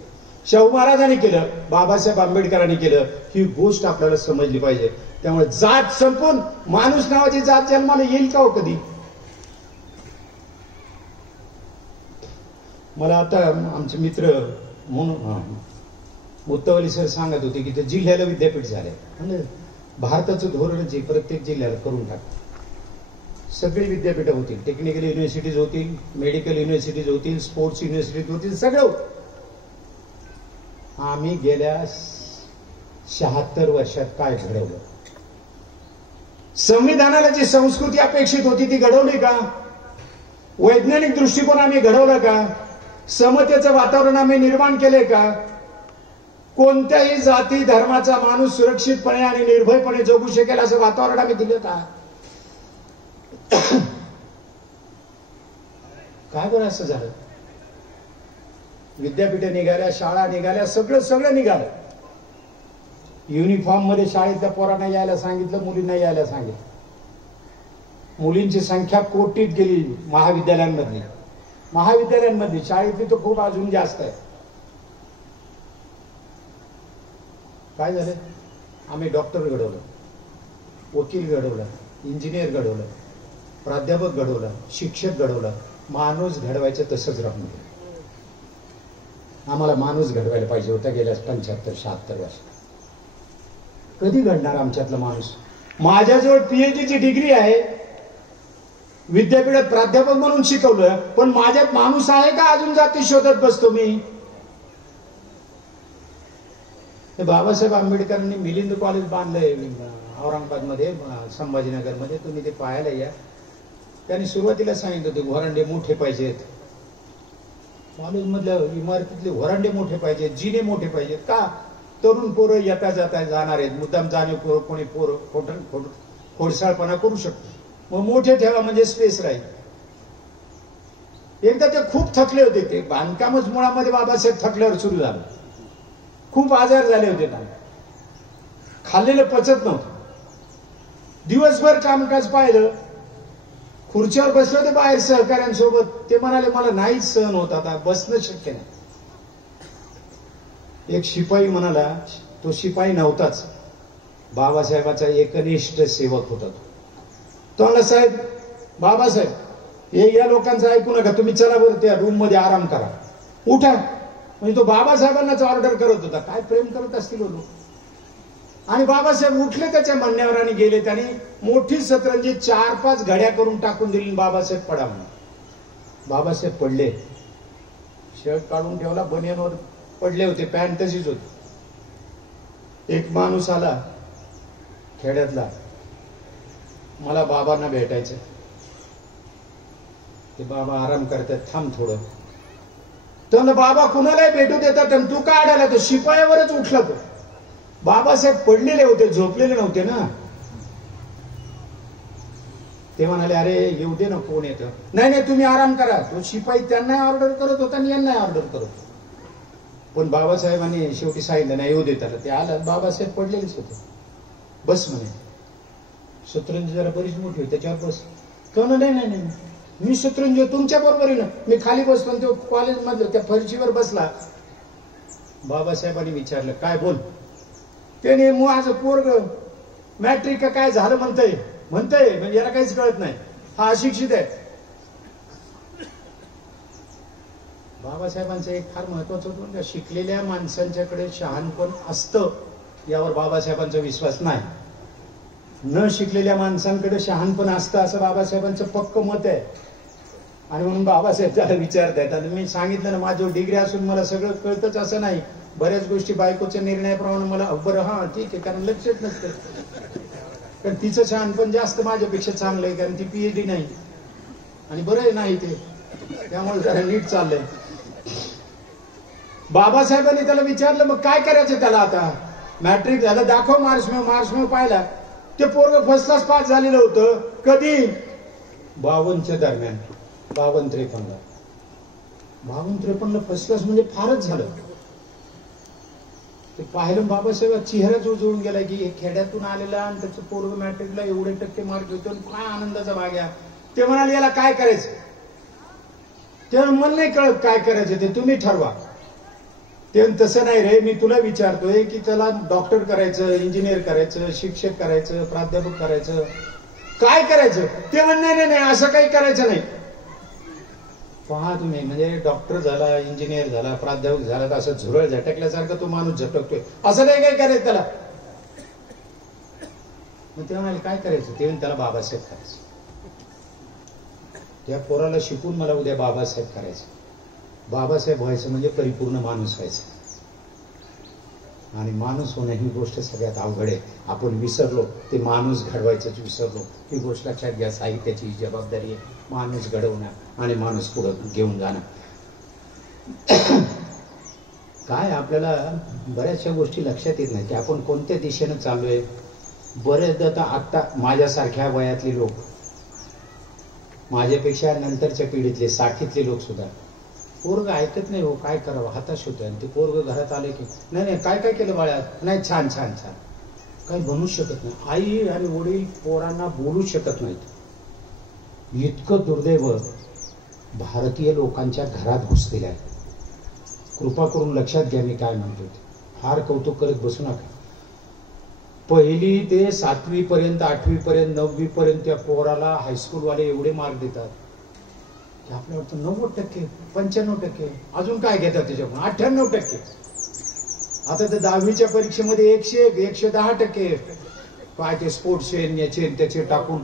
शाहू महाराजांनी केलं, बाबासाहेब आंबेडकरांनी केलं. ही गोष्ट आपल्याला समजली पाहिजे. त्यामुळे जात संपून माणूस नावाची जात जन्माला येईल का हो कधी? मला आता आमचे मित्र म्हणून मुत्तवली सर सांगत होते की ते जिल्ह्याला विद्यापीठ झाले. म्हणजे भारताचं धोरण जे प्रत्येक जिल्ह्याला करून टाक, सगळी विद्यापीठ होतील, टेक्निकल युनिव्हर्सिटीज होतील, मेडिकल युनिव्हर्सिटीज होतील, स्पोर्ट्स युनिव्हर्सिटीज होतील, सगळं होतं. आम्ही गेल्या 76 वर्षात काय घडवलं? संविधानाला जी संस्कृती अपेक्षित होती ती घडवली का? वैज्ञानिक दृष्टिकोन आम्ही घडवला का? समतेचं वातावरण आम्ही निर्माण केले का? कोणत्याही जाती धर्माचा माणूस सुरक्षितपणे आणि निर्भयपणे जगू शकेल असं वातावरण आम्ही दिलं का? काय बरं असं झालं? विद्यापीठ निघाल्या, शाळा निघाल्या, सगळं निघालं. युनिफॉर्म मध्ये शाळेतल्या पोरांना यायला सांगितलं, मुलींना यायला सांगितलं. मुलींची संख्या कोटीत गेली महाविद्यालयांमधली, शाळेतली तर खूप अजून जास्त आहे. काय झालं? आम्ही डॉक्टर घडवलं, वकील घडवलं, इंजिनियर घडवलं, प्राध्यापक घडवलं, शिक्षक घडवलं. माणूस घडवायचं तसंच राहून गेलं. आम्हाला माणूस घडवायला पाहिजे होता गेल्या 75-76 वर्ष. कधी घडणार आमच्यातला माणूस? माझ्याजवळ पीएचडीची डिग्री आहे, विद्यापीठात प्राध्यापक म्हणून शिकवलं, पण माझ्यात माणूस आहे का अजून जाती शोधत बसतो मी. बाबासाहेब आंबेडकरांनी मिलिंद कॉलेज बांधलंय औरंगाबादमध्ये, संभाजीनगरमध्ये, तुम्ही ते पाहायला या. त्यांनी सुरुवातीला सांगितलं होते व्हरांडे मोठे पाहिजेत, कॉलेजमधल्या इमारतीतले व्हरांडे मोठे पाहिजेत, जिने मोठे पाहिजेत. का? तरुण पोरं येता जाता जाणार आहेत, मुद्दाम जाणीव कोणी पोरं खोडसाळपणा करू शकतो, मग मोठे ठेवा म्हणजे स्पेस राहील. एकदा ते खूप थकले होते, ते बांधकामच मुळामध्ये बाबासाहेब थकल्यावर सुरू झालं. खूप आजार झाले होते त्यांना, खाल्लेलं पचत नव्हतं. दिवसभर कामकाज पाहिलं, खुर्चीवर बसले होते बाहेर सहकाऱ्यांसोबत. ते म्हणाले मला नाहीच सहन होत, आता बसणं शक्य नाही. एक शिपाई म्हणाला, तो शिपाई नव्हताच, बाबासाहेबाचा एकनिष्ठ सेवक होता. तो म्हणला साहेब, बाबासाहेब हे या लोकांचं ऐकू नका, तुम्ही चला बरं त्या रूम मध्ये आराम करा, उठा. म्हणजे तो बाबासाहेबांनाच ऑर्डर करत होता. काय प्रेम करत असतील लोक. आणि बाबासाहेब उठले त्याच्या म्हणण्यावर आणि गेले. त्यांनी मोठी सतरंजी 4-5 घड्या करून टाकून दिली. बाबासाहेब पडा म्हणून. बाबासाहेब पडले, शर्ट काढून ठेवला, बनियनवर पडले होते, पॅन्ट तशीच होती. एक माणूस आला खेड्यातला, मला बाबांना भेटायचं. ते बाबा आराम करतात, थांब थोडं. तर बाबा कुणालाही भेटू देतात, आणि तू काय आढळला? तो शिपायावरच उठला. तो बाबासाहेब पडलेले होते, झोपलेले नव्हते ना. ते म्हणाले अरे येऊ दे ना, कोण येतं. नाही तुम्ही आराम करा. तो शिपाई त्यांना ऑर्डर करत होता आणि यांना ऑर्डर करत होता. पण बाबासाहेबांनी शेवटी सांगितलं नाही, येऊ दे त्याला. ते आलं, बाबासाहेब पडलेलेच होते. बस म्हणे, सतरंजी जरा बरीच मोठी होती, त्याच्यावर बस. तो नाही मी सतरंजी तुमच्या बरोबर आहे ना. मी खाली बसतो, तो कॉलेज मधलं त्या फरशीवर बसला. बाबासाहेबांनी विचारलं काय बोल. त्याने माझं पोरग मॅट्रिक का काय झालं म्हणतंय म्हणजे याला काहीच कळत नाही, हा अशिक्षित आहे. बाबासाहेबांचं एक फार महत्वाचं होतं, शिकलेल्या माणसांच्याकडे शहाणपण असतं यावर बाबासाहेबांचा विश्वास नाही. न शिकलेल्या माणसांकडे शहाणपण असतं असं बाबासाहेबांचं पक्क मत आहे. आणि म्हणून बाबासाहेब त्याला विचारतायत. आणि मी सांगितलं ना, माझं डिग्री असून मला सगळं कळतच असं नाही. बऱ्याच गोष्टी बायकोच्या निर्णयाप्रमाणे मला बरं हा ठीक आहे, कारण लक्षच नसतं. कारण तिचं शहाणपण जास्त माझ्यापेक्षा चांगलं आहे, कारण ती पीएचडी नाही आणि बरं नाही ते, त्यामुळे जरा नीट चाललंय. बाबासाहेबांनी त्याला विचारलं मग काय करायचं त्याला आता. मॅट्रिक झालं, दाखव मार्क्समेमो पाहिला. ते पोरग फर्स्ट क्लास पास झालेलं होतं. कधी? 52च्या दरम्यान, 52-53 फर्स्ट क्लास म्हणजे फारच झालं. ते पाहिलं बाबासाहेब चेहरा जुळून गेला की खेड्यातून आलेला आणि त्याचं पोरग मॅट्रिकला एवढे टक्के मार्क घेतो, काय आनंदाचा भाग आहे. ते म्हणाले याला काय करायचं, ते मला नाही कळत काय करायचं, ते तुम्ही ठरवा. ते तसं नाही रे, मी तुला विचारतोय की त्याला डॉक्टर करायचं, इंजिनियर करायचं, शिक्षक करायचं, प्राध्यापक करायचं, काय करायचं. ते म्हणणे नाही असं काही करायचं नाही. पहा तुम्ही, म्हणजे डॉक्टर झाला, इंजिनियर झाला, प्राध्यापक झाला तर असं झुरळ झटकल्यासारखं तो माणूस झटकतोय, असं नाही काय करायचं त्याला. मग ते म्हणाले काय करायचं, ते त्याला बाबासाहेब करायचं. त्या पोराला शिकून मला उद्या बाबासाहेब करायचं. बाबासाहेब व्हायचं म्हणजे परिपूर्ण माणूस व्हायचं. आणि माणूस होणं ही गोष्ट सगळ्यात अवघड आहे. आपण विसरलो, ते माणूस घडवायचंच विसरलो. ही गोष्ट लक्षात घ्या, साहित्याची जबाबदारी आहे माणूस घडवणं आणि माणूस पुढे घेऊन जाणं. काय आपल्याला बऱ्याचशा गोष्टी लक्षात येत नाही की आपण कोणत्या दिशेनं चाललोय. बरेचदा आता माझ्यासारख्या वयातली लोक, माझ्यापेक्षा नंतरच्या पिढीतले 60तले लोक सुद्धा, पोरग ऐकत नाही हो, काय करावं, हताश होतं. आणि ते पोरग घरात आले की नाही काय काय केलं बाळा, नाही छान छान छान, काही बनवू शकत नाही. आई आणि वडील पोरांना बोलू शकत नाहीत. इतकं दुर्दैव भारतीय लोकांच्या घरात घुसलेलं आहे. कृपा करून लक्षात घ्या मी काय म्हणतो. फार कौतुक करत बसू नका. 1ली ते 7वी पर्यंत, 8वी पर्यंत, 9वी पर्यंत त्या पोराला हायस्कूलवाले एवढे मार्क देतात की आपल्या वाटतं 90%, 95%, अजून काय घेतात त्याच्याकडून 98%. आता तर 10वीच्या परीक्षेमध्ये 101, 110%, काय ते स्पोर्ट्सचे याचे त्याचे टाकून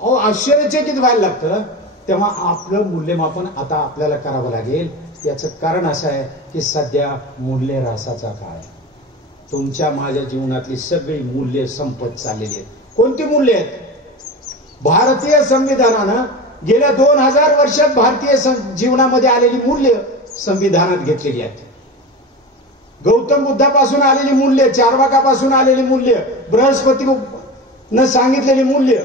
अहो आश्चर्यचकित व्हायला लागतं. तेव्हा आपलं मूल्यमापन आता आपल्याला करावं लागेल. याचं कारण असं आहे की सध्या मूल्यऱ्हासाचा काळ आहे. तुमच्या माझ्या जीवनातली सगळी मूल्य संपत चाललेली आहेत. कोणती मूल्य आहेत? भारतीय संविधानानं गेल्या 2000 वर्षात भारतीय जीवनामध्ये आलेली मूल्य संविधानात घेतलेली आहेत. गौतम बुद्धापासून आलेली मूल्य, चार्वाकापासून आलेली मूल्य, बृहस्पतीनं सांगितलेली मूल्य.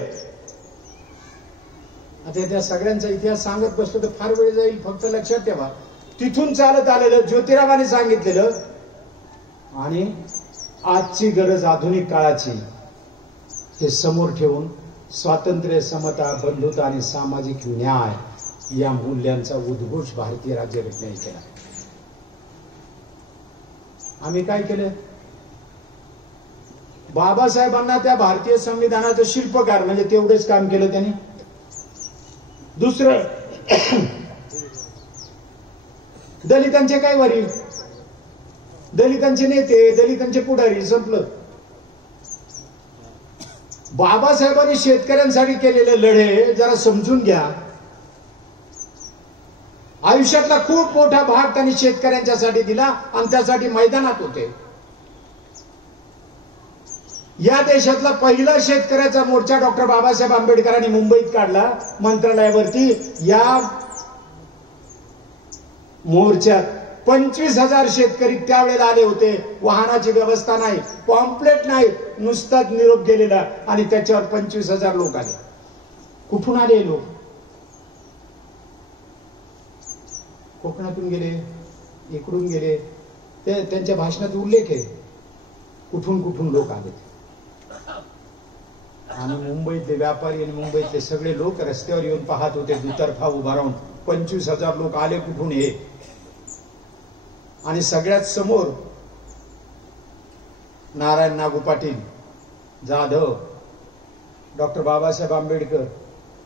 आता त्या सगळ्यांचा इतिहास सांगत बसलो तर फार वेळ जाईल. फक्त लक्षात ठेवा, तिथून चालत आलेलं ज्योतिरावाने सांगितलेलं आणि आजची गरज आधुनिक काळाची ते समोर ठेवून स्वातंत्र्य, समता, बंधुता आणि सामाजिक न्याय या मूल्यांचा उद्घोष भारतीय राज्यघटनेने केला. आम्ही काय केलं? बाबासाहेबांना त्या भारतीय संविधानाचं शिल्पकार म्हणजे तेवढेच काम केलं त्यांनी. दुसरं, दलितांचे काय वरील, दलितांचे नेते, दलितांचे पुढारी, संपलं. बाबासाहेबांनी शेतकऱ्यांसाठी केलेले लढे जरा समजून घ्या. आयुष्यातला खूप मोठा भाग त्यांनी शेतकऱ्यांच्यासाठी दिला आणि त्यासाठी मैदानात होते. या देशातला पहिला शेतकऱ्याचा मोर्चा डॉक्टर बाबासाहेब आंबेडकरांनी मुंबईत काढला मंत्रालयावरती. या मोर्चात 25,000 शेतकरी त्यावेळेला आले होते. वाहनाची व्यवस्था नाही, पॉम्पलेट नाही, नुसताच निरोप गेलेला आणि त्याच्यावर 25,000 लोक आले. कुठून आले लोक? कोकणातून गेले, इकडून गेले. ते त्यांच्या भाषणात उल्लेख आहे कुठून कुठून लोक आले. आणि मुंबईतले व्यापारी आणि मुंबईतले सगळे लोक रस्त्यावर येऊन पाहत होते, दुतर्फा उभा राहून. 25,000 लोक आले कुठून हे. आणि सगळ्यात समोर नारायण नागू पाटील, जाधव, डॉक्टर बाबासाहेब आंबेडकर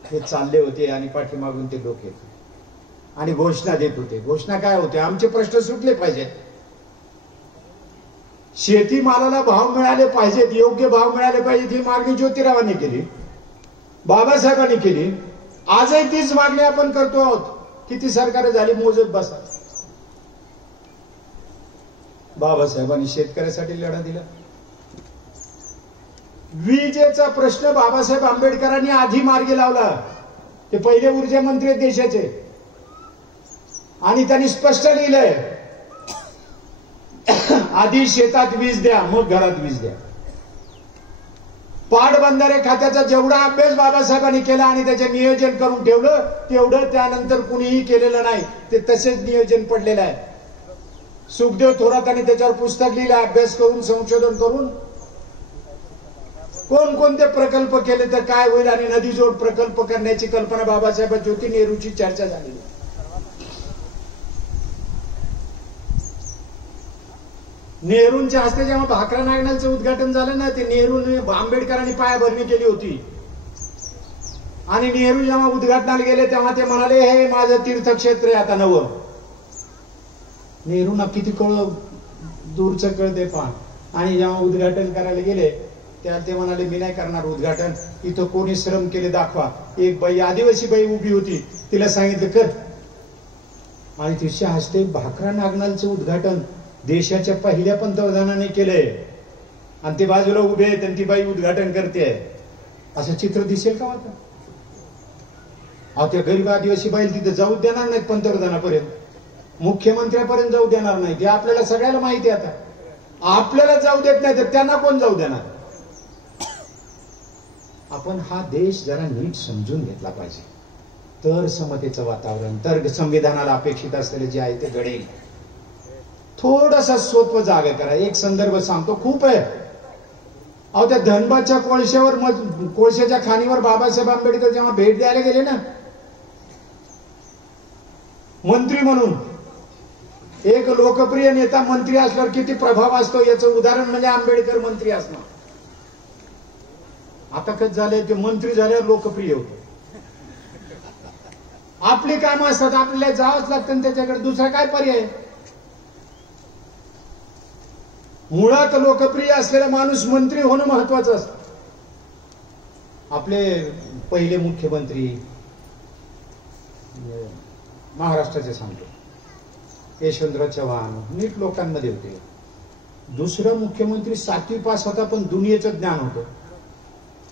हे चालले होते आणि पाठीमागून ते लोक येत आणि घोषणा देत होते. घोषणा काय होते? आमचे प्रश्न सुटले पाहिजेत, शेतीमालाला भाव मिळाले पाहिजेत, योग्य भाव मिळाले पाहिजेत. ही मागणी ज्योतिरावांनी केली, बाबासाहेबांनी केली. आजही तीच मागणी आपण करतो आहोत. किती सरकार झाली मोजत बसा. बाबासाहेबांनी शेतकऱ्यासाठी लढा दिला. विजेचा प्रश्न बाबासाहेब आंबेडकरांनी आधी मार्गी लावला. ते पहिले ऊर्जा मंत्री देशाचे आणि त्यांनी स्पष्ट लिहिलंय, आधी शेतात वीज द्या, मग घरात वीज द्या. पाटबंधारे खात्याचा जेवढा अभ्यास बाबासाहेबांनी केला आणि त्याचे नियोजन करून ठेवलं तेवढं त्यानंतर कुणीही केलेलं नाही. ते तसेच नियोजन पडलेलं आहे. सुखदेव थोरातांनी त्याच्यावर पुस्तक लिहिलं, अभ्यास करून संशोधन करून कोणकोणते प्रकल्प केले तर काय होईल आणि नदीजोड प्रकल्प करण्याची कल्पना बाबासाहेबांची होती. नेहरूची चर्चा झाली. नेहरूंच्या हस्ते जेव्हा भाकरा नागनालचं उद्घाटन झालं ना, ते नेहरूने आंबेडकरांनी पायाभरणी केली होती. आणि नेहरू जेव्हा उद्घाटनाला गेले तेव्हा ते म्हणाले, हे माझं तीर्थक्षेत्र आहे आता नवं. नेहरूंना किती दूरचं कळते पहा. आणि जेव्हा उद्घाटन करायला गेले तेव्हा ते म्हणाले, मी नाही करणार उद्घाटन, इथं कोणी श्रम केले दाखवा. एक बाई, आदिवासी बाई उभी होती, तिला सांगितलं कर. आणि तिच्या हस्ते भाकरा नागनालचं उद्घाटन देशाच्या पहिल्या पंतप्रधानाने केलंय. आणि ते बाजूला उभे आहेत आणि ती बाई उद्घाटन करते. असं चित्र दिसेल का आता? त्या गरीब आदिवासी बाई तिथे जाऊ देणार नाहीत, पंतप्रधानापर्यंत, मुख्यमंत्र्यापर्यंत जाऊ देणार नाही. ते आपल्याला सगळ्याला माहिती आहे. आता आपल्याला जाऊ देत नाही तर त्यांना कोण जाऊ देणार? आपण हा देश जरा नीट समजून घेतला पाहिजे, तर समतेचं वातावरण, तर संविधानाला अपेक्षित असलेले जे आहे ते घडेल. थोडस स्वत्व जागे करा. एक संदर्भ सांगतो, खूप आहे. त्या धनबादच्या कोळशाच्या खाणीवर बाबासाहेब आंबेडकर जेव्हा भेट द्यायला गेले ना, मंत्री म्हणून, एक लोकप्रिय नेता मंत्री असल्यावर किती प्रभाव असतो याचं उदाहरण म्हणजे आंबेडकर मंत्री असणार. आता कसं झालंय, ते मंत्री झाल्यावर लोकप्रिय होते. आपली कामं असतात, आपल्याला जावंच लागतं त्याच्याकडे, दुसरा काय पर्याय? मुळात लोकप्रिय असलेला माणूस मंत्री होणं महत्वाचं असतं. आपले पहिले मुख्यमंत्री महाराष्ट्राचे सांगतो, यशवंतराव चव्हाण नीट लोकांमध्ये होते. दुसरा मुख्यमंत्री 7वी पास होता, पण दुनियेचं ज्ञान होतं.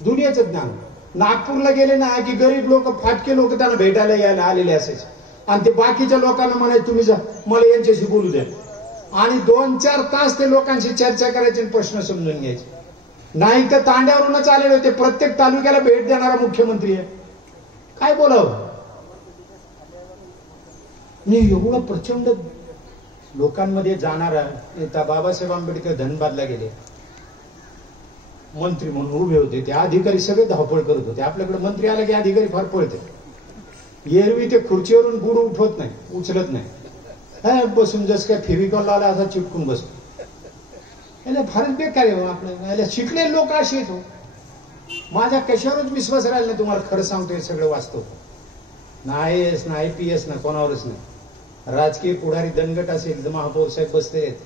दुनियेचं ज्ञान. नागपूरला गेले ना की गरीब लोक, फाटके लोक त्यांना भेटायला यायला आलेले असायचे. आणि ते बाकीच्या लोकांना म्हणायचे, तुम्ही जा, मला यांच्याशी बोलू द्या. आणि 2-4 तास ते लोकांशी चर्चा करायची, प्रश्न समजून घ्यायचे. नाही तर तांड्यावरूनच आलेले होते. प्रत्येक तालुक्याला भेट देणारा मुख्यमंत्री आहे. काय बोलावं? एवढं प्रचंड लोकांमध्ये जाणारा नेता बाबासाहेब आंबेडकर धनबादला गेले, मंत्री म्हणून उभे होते. ते अधिकारी सगळे धावपळ करत होते. आपल्याकडे मंत्री आला की अधिकारी फार पळते. एरवी ते खुर्चीवरून बुड उठवत नाही, उचलत नाही, बसून जस काय फेविकॉल लावला असा चिपकून बसतो. याला फारच बेकार आहे. आपल्या शिकलेले लोक असे येतो. माझ्या कशावरच विश्वास राहिला नाही. तुम्हाला खरं सांगतोय, सगळं वाचतो. ना IAS ना IPS ना कोणावरच नाही. राजकीय पुढारी दणकट असेल तर महापौर साहेब बसले आहेत,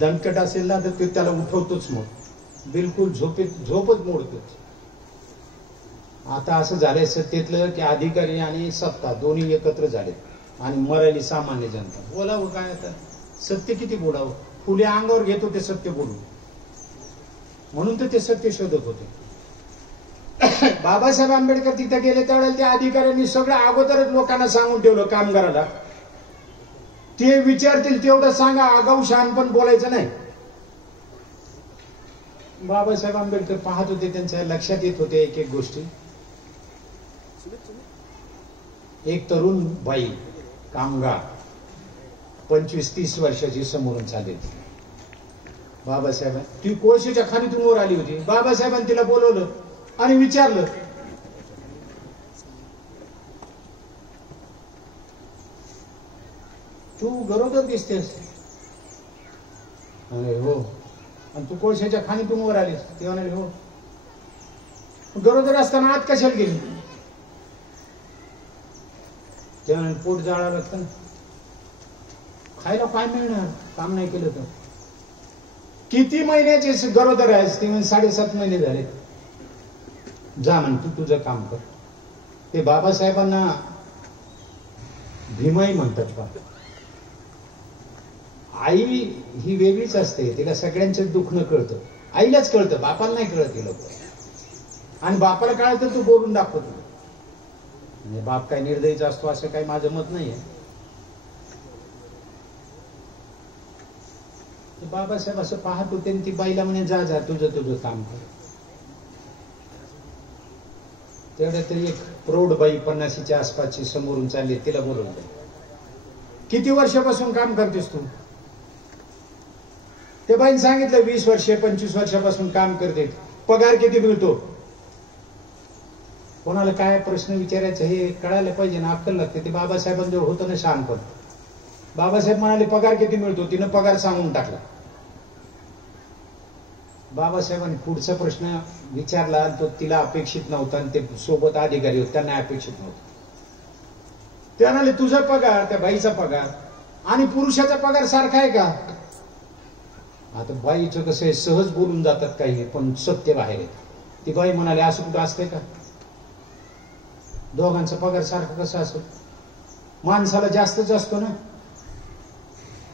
दणकट असेल ना तर ते त्याला उठवतोच. मग बिलकुल झोपच मोडतो. आता असं झालंय सत्तेतलं की अधिकारी आणि सत्ता दोन्ही एकत्र झाले आणि मराठी सामान्य जनता. बोलावं काय आता? सत्य किती बोलावं? फुले अंगावर घेतो ते सत्य बोलून, म्हणून तर ते सत्य शोधत होते. बाबासाहेब आंबेडकर तिथे गेले त्यावेळेला त्या अधिकाऱ्यांनी सगळं अगोदरच लोकांना सांगून ठेवलं, कामगाराला ते विचारतील तेवढं सांगा, आगाऊ शहाणपण बोलायचं नाही. बाबासाहेब आंबेडकर पाहत होते, त्यांच्या लक्षात येत होते एक एक गोष्टी. एक तरुण बाई कामगार 25-30 वर्षाची समोरून चालेल. बाबासाहेब, ती कोळशेच्या खाणीतून वर आली होती. बाबासाहेबांनी तिला बोलवलं आणि विचारलं, तू गरोदर दिसतेस? अरे हो. आणि तू कोळशाच्या खाणीतून वर आलीस? ते म्हणाले हो. गरोदर असताना आत कशाला गेली? ते म्हणाले पोट जाळावं लागतं ना, खायला काय मिळणार काम नाही केलं तर. किती महिन्याची गरोदर आहेस? ती म्हणजे 7.5 महिने झाले. जा म्हण, तू तुझं काम कर. ते बाबासाहेबांना भीमाई म्हणतात का? आई ही वेगळीच असते, तिला सगळ्यांचं दुखणं कळतं. आईलाच कळतं, बापाला नाही कळत. हे लोक, आणि बापाला कळतं तू बोलून दाखवतो. म्हणजे बाप काय निर्दयीचा असतो असं काही माझं मत नाहीये. बाबासाहेब असं पाहत होते आणि ती बाईला म्हणे, जा जा तुझं तुझं काम कर. तेवढ्या तरी एक प्रौढ बाई 50च्या आसपासची समोरून चालली, तिला बोलवलं, किती वर्षापासून काम करतेस तू? त्या बाईने सांगितलं 20 वर्षे 25 वर्षापासून काम करते, पगार किती मिळतो? कोणाला काय प्रश्न विचारायचं हे कळायला पाहिजे ना, अक्कल लागते. ते बाबासाहेबांजवळ होतं ना शहाणपण. बाबासाहेब म्हणाले पगार किती मिळतो, तिनं पगार सांगून टाकला. बाबासाहेबांनी पुढचा प्रश्न विचारला, तो तिला अपेक्षित नव्हता आणि ते सोबत अधिकारी होते त्यांना अपेक्षित नव्हतं. ते म्हणाले तुझा पगार, त्या बाईचा पगार आणि पुरुषाचा पगार सारखा आहे का? आता बाईचं कसं आहे, सहज बोलून जातात काही, पण सत्य बाहेर आहे. ती बाई म्हणाली असं कुठं असते का? दोघांचा पगार सारखा कसा असतो? माणसाला जास्तच असतो ना.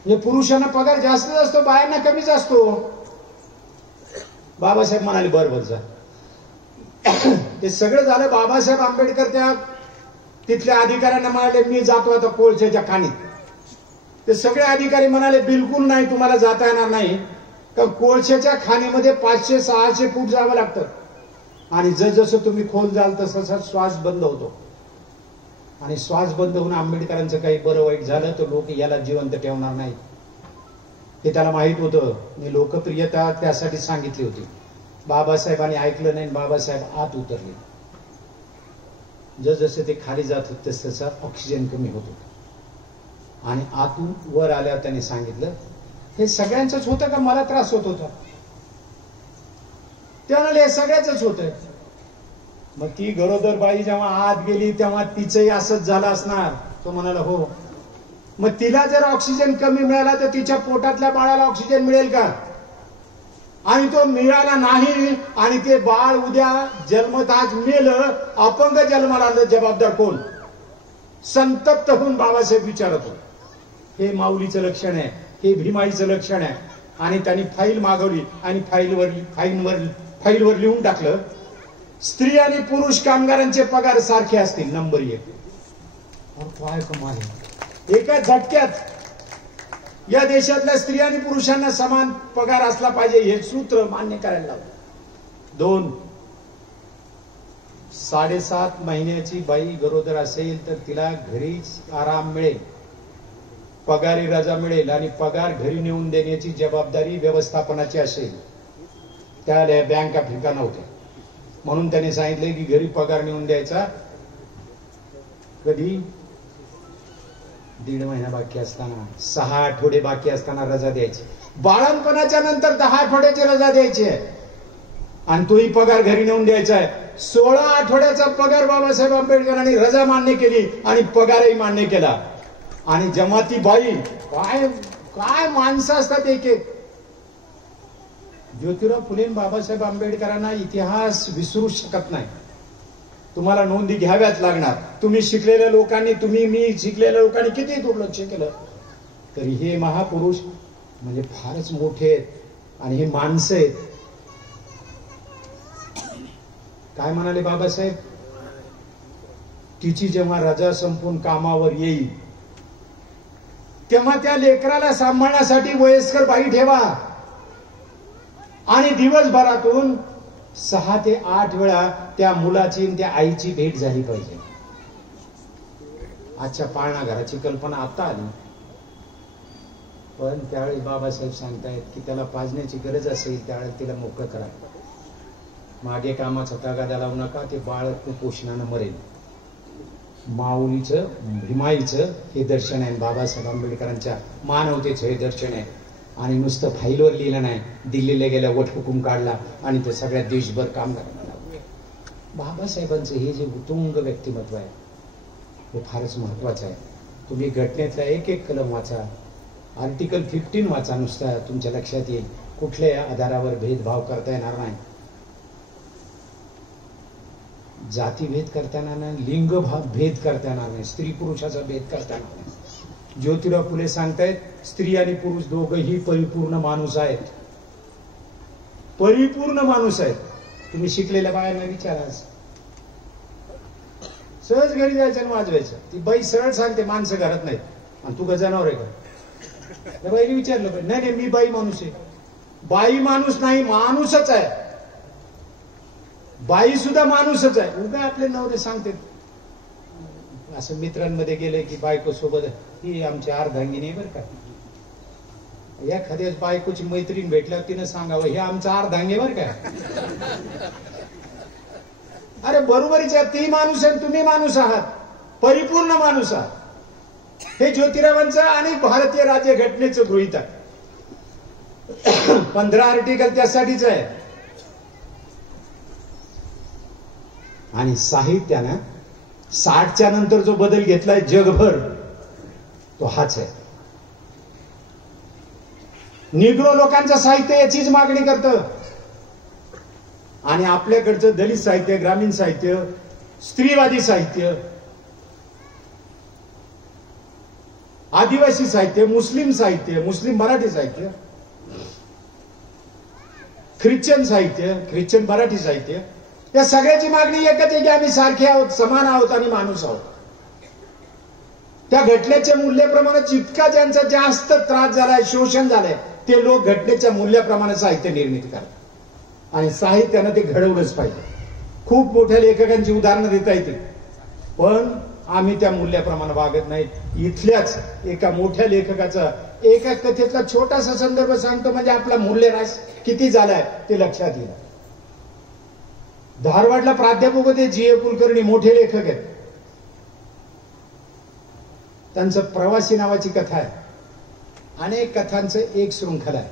हे पुरुषांना पगार जास्तच असतो, बायांना कमीच असतो. बाबासाहेब म्हणाले बरोबर जा. ते सगळं झालं. बाबासाहेब आंबेडकर त्या तिथल्या अधिकाऱ्यांना म्हणाले मी जातो आता कोळशाच्या खाणीत. ते सगळे अधिकारी म्हणाले बिलकुल नाही, तुम्हाला जाता येणार नाही, कारण कोळशाच्या खाणीमध्ये 500-600 फूट जावं लागतं आणि जसं तुम्ही खोल जाल तसा श्वास बंद होतो. आणि श्वास बंद होऊन आंबेडकरांचं काही बरं वाईट झालं तर लोक याला जिवंत ठेवणार नाही हे त्याला माहित होतं. मी लोकप्रियता त्यासाठी सांगितली होती. बाबासाहेबांनी ऐकलं नाही, बाबासाहेब आत उतरले. जसं ते खाली जात होत तसं ऑक्सिजन कमी होत होत आणि आतून वर आल्यावर त्यांनी सांगितलं हे सगळ्यांचंच होतं का, मला त्रास होत होता? ते म्हणाले हे सगळ्याच होतंय. मग ती गरोदर बाई जेव्हा आत गेली तेव्हा तिचंही असंच झालं असणार. तो म्हणाला हो. मग तिला जर ऑक्सिजन कमी मिळाला तर तिच्या पोटातल्या बाळाला ऑक्सिजन मिळेल का? आणि तो मिळाला नाही आणि ते बाळ उद्या जन्मताच मेलं, अपंग जन्माला आलं, जबाबदार कोण? संतप्त होऊन बाबासाहेब विचारत होते. हे माऊलीचं लक्षण आहे, हे भीमाईचं लक्षण आहे. आणि त्यांनी फाईल मागवली आणि फाईलवर लिहून टाकलं स्त्री आणि पुरुष कामगारांचे पगार सारखे असतील. नंबर 1. काय कमाल आहे. एका झटक्यात या देशातल्या स्त्री आणि पुरुषांना समान पगार असला पाहिजे हे सूत्र मान्य करायला लावलं. 2. 7.5 महिन्याची बाई गरोदर असेल तर तिला घरी आराम मिळेल, पगारी रजा मिळेल आणि पगार घरी नेऊन देण्याची जबाबदारी व्यवस्थापनाची असेल. त्याला बँका फिका नव्हत्या म्हणून त्यांनी सांगितले की घरी पगार नेऊन द्यायचा. कधी 1.5 महिना बाकी असताना, 6 आठवडे बाकी असताना रजा द्यायची. बाळणपणाच्या नंतर 10 आठवड्याची रजा द्यायची आहे आणि तोही पगार घरी नेऊन द्यायचा आहे. 16 आठवड्याचा पगार बाबासाहेब आंबेडकरांनी रजा मान्य केली आणि पगारही मान्य केला. आणि जमाती बाई काय काय माणसं असतात एक एक. ज्योतिराव फुले बाबासाहेब आंबेडकरांना इतिहास विसरू शकत नाही. तुम्हाला नोंदी घ्याव्याच लागणार. तुम्ही शिकलेल्या लोकांनी, मी शिकलेल्या लोकांनी किती दुर्लक्ष केलं तरी हे महापुरुष म्हणजे फारच मोठे आहेत आणि हे माणसं आहेत. काय म्हणाले बाबासाहेब? तिची जेव्हा रजा संपून कामावर येईल तेव्हा त्या लेकराला सांभाळण्यासाठी वयस्कर बाई ठेवा आणि दिवसभरातून 6 ते 8 वेळा त्या मुलाची आणि त्या आईची भेट झाली पाहिजे. आजच्या पाळणा घराची कल्पना आता आली, पण त्यावेळी बाबासाहेब सांगतायत की त्याला पाजण्याची गरज असेल त्यावेळेस तिला मोकळं करा. मागे कामाचा तगादा लावू नका, ते बाळ कुपोषणानं मरेल. माऊलीचं भीमाईचं हे दर्शन आहे, बाबासाहेब आंबेडकरांच्या मानवतेचं हे दर्शन आहे. आणि नुसतं फाईलवर लिहिलं नाही, दिल्लीला गेल्या वटहुकूम काढला आणि ते सगळ्या देशभर काम करायला लागले. बाबासाहेबांचं हे जे उत्तुंग व्यक्तिमत्व आहे हे फारच महत्वाचं आहे. तुम्ही घटनेतला एक एक कलम वाचा, आर्टिकल 15 वाचा, नुसता तुमच्या लक्षात येईल. कुठल्या आधारावर भेदभाव करता येणार नाही, जातीभेद करता येणार नाही, लिंग भेद करता येणार नाही, स्त्री पुरुषाचा भेद करता येणार नाही. ज्योतिराव फुले सांगतायत स्त्री आणि पुरुष दोघंही परिपूर्ण माणूस आहेत, परिपूर्ण माणूस आहेत. तुम्ही शिकलेल्या बायांना विचारा, सहज घरी जायचं आणि वाजवायचं. ती बाई सरळ सांगते माणसं घरात नाहीत आणि तू का जनावर आहे का? त्या बाईने विचारलं पाहिजे. नाही मी बाई माणूस आहे. बाई माणूस नाही, माणूसच आहे. बाई सुद्धा माणूसच आहे. उगा आपले नवरे सांगते. असं मित्रांमध्ये गेले की बायको सोबत ही आमची अर्धांगिनी बरं का, एखाद्या बायकोची मैत्रीण भेटल्यावर तिनं सांगावं हे आमचं अर्धांगे बर काय. अरे बरोबरीच आहे, ती माणूस आहे तुम्ही माणूस आहात, परिपूर्ण माणूस आहात. हे ज्योतिरावांचं आणि भारतीय राज्यघटनेचं गृहीत आहे. 15 आर्टिकल त्यासाठीच आहे. आणि साहित्यानं 60च्या नंतर जो बदल घेतलाय जगभर तो हाच आहे. निग्रो लोकांचं साहित्य याचीच मागणी करतं आणि आपल्याकडचं दलित साहित्य, ग्रामीण साहित्य, स्त्रीवादी साहित्य, आदिवासी साहित्य, मुस्लिम मराठी साहित्य, ख्रिश्चन साहित्य, ख्रिश्चन मराठी साहित्य, या सगळ्याची मागणी एकच आहे की आम्ही सारखे आहोत, समान आहोत आणि माणूस आहोत. त्या घटनेच्या मूल्याप्रमाणे जितका ज्यांचा जास्त त्रास झालाय, शोषण झालंय, ते लोक घटनेच्या मूल्याप्रमाणे साहित्य निर्मिती करतात आणि साहित्यानं ते घडवलंच पाहिजे. खूप मोठ्या लेखकांची उदाहरणं देता येतील, पण आम्ही त्या मूल्याप्रमाणे वागत नाही. इथल्याच एका मोठ्या लेखकाचा एका कथेतला छोटासा संदर्भ सांगतो म्हणजे आपला मूल्यह्रास किती झालाय ते लक्षात येईल. धारवाडला प्राध्यापक होते जी.ए. कुलकर्णी, मोठे लेखक आहेत. त्यांचं प्रवासी नावाची कथा आहे. अनेक कथांचं एक शृंखला आहे.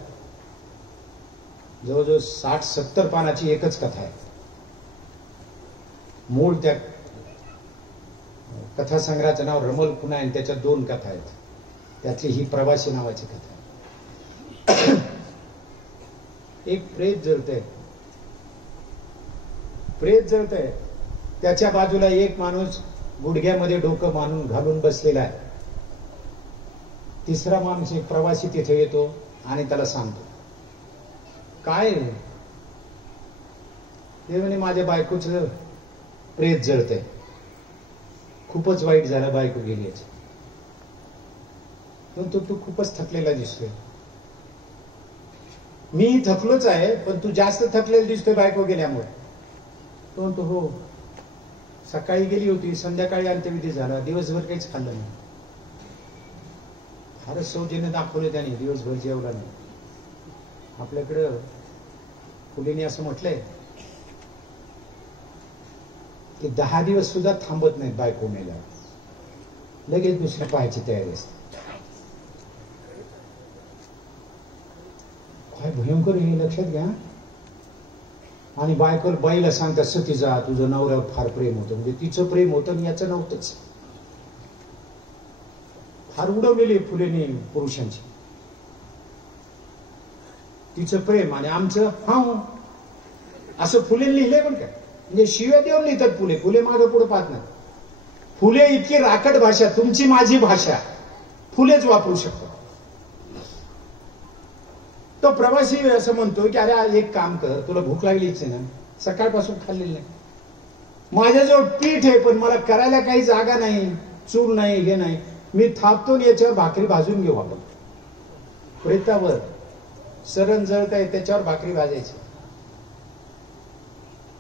जवळजवळ 60-70 पानाची एकच कथा आहे. मूळ त्या कथासंग्रहाचं नाव रमल पुन्हा आणि त्याच्या 2 कथा आहेत. त्यातली ही प्रवासी नावाची कथा आहे. एक प्रेत जळतंय, त्याच्या बाजूला एक माणूस गुडघ्यामध्ये डोकं मानून घालून बसलेला आहे. तिसरा माणूस, एक प्रवासी तिथे येतो आणि त्याला सांगतो, काय ते म्हणे माझ्या बायकोचं प्रेत जळतंय, खूपच वाईट झालं, बायको गेली याची. पण तू खूपच थकलेला दिसतोय. मी थकलोच आहे, पण तू जास्त थकलेला दिसतोय बायको गेल्यामुळे. तो हो, सकाळी गेली होती, संध्याकाळी अंत्यविधी झाला, दिवसभर काहीच खाल्लं नाही. फारच सौजन्य दाखवले त्याने, दिवसभर जेवला नाही. आपल्याकडं फुलेने असं म्हटलंय की 10 दिवस सुद्धा थांबत नाहीत बायको मेल्यावर, लगेच दुसऱ्या पाहायची तयारी असते. काय भयंकर हे, लक्षात घ्या. आणि बाईला सांगतात सती जा, तुझं नवऱ्यावर फार प्रेम होतं. म्हणजे तिचं प्रेम होतं आणि याचं नव्हतंच. फार उडवलेली फुलेने पुरुषांची, तिचं प्रेम आणि आमचं हा असं फुले लिहिले. पण काय म्हणजे शिव्या देऊन लिहितात फुले मागं पुढे पाहत नाही. फुले इतकी राकट भाषा, तुमची माझी भाषा फुलेच वापरू शकतो. तो प्रवासी असं म्हणतो की अरे एक काम कर, तुला भूक लागलीच आहे ना, सकाळपासून खाल्लेली नाही, माझ्याजवळ पीठ आहे पण मला करायला काही जागा नाही, चूल नाही, हे नाही, मी थापतो आणि याच्यावर भाकरी भाजून घेऊ आपण. प्रेतावर सरण जळत आहे त्याच्यावर भाकरी भाजायची.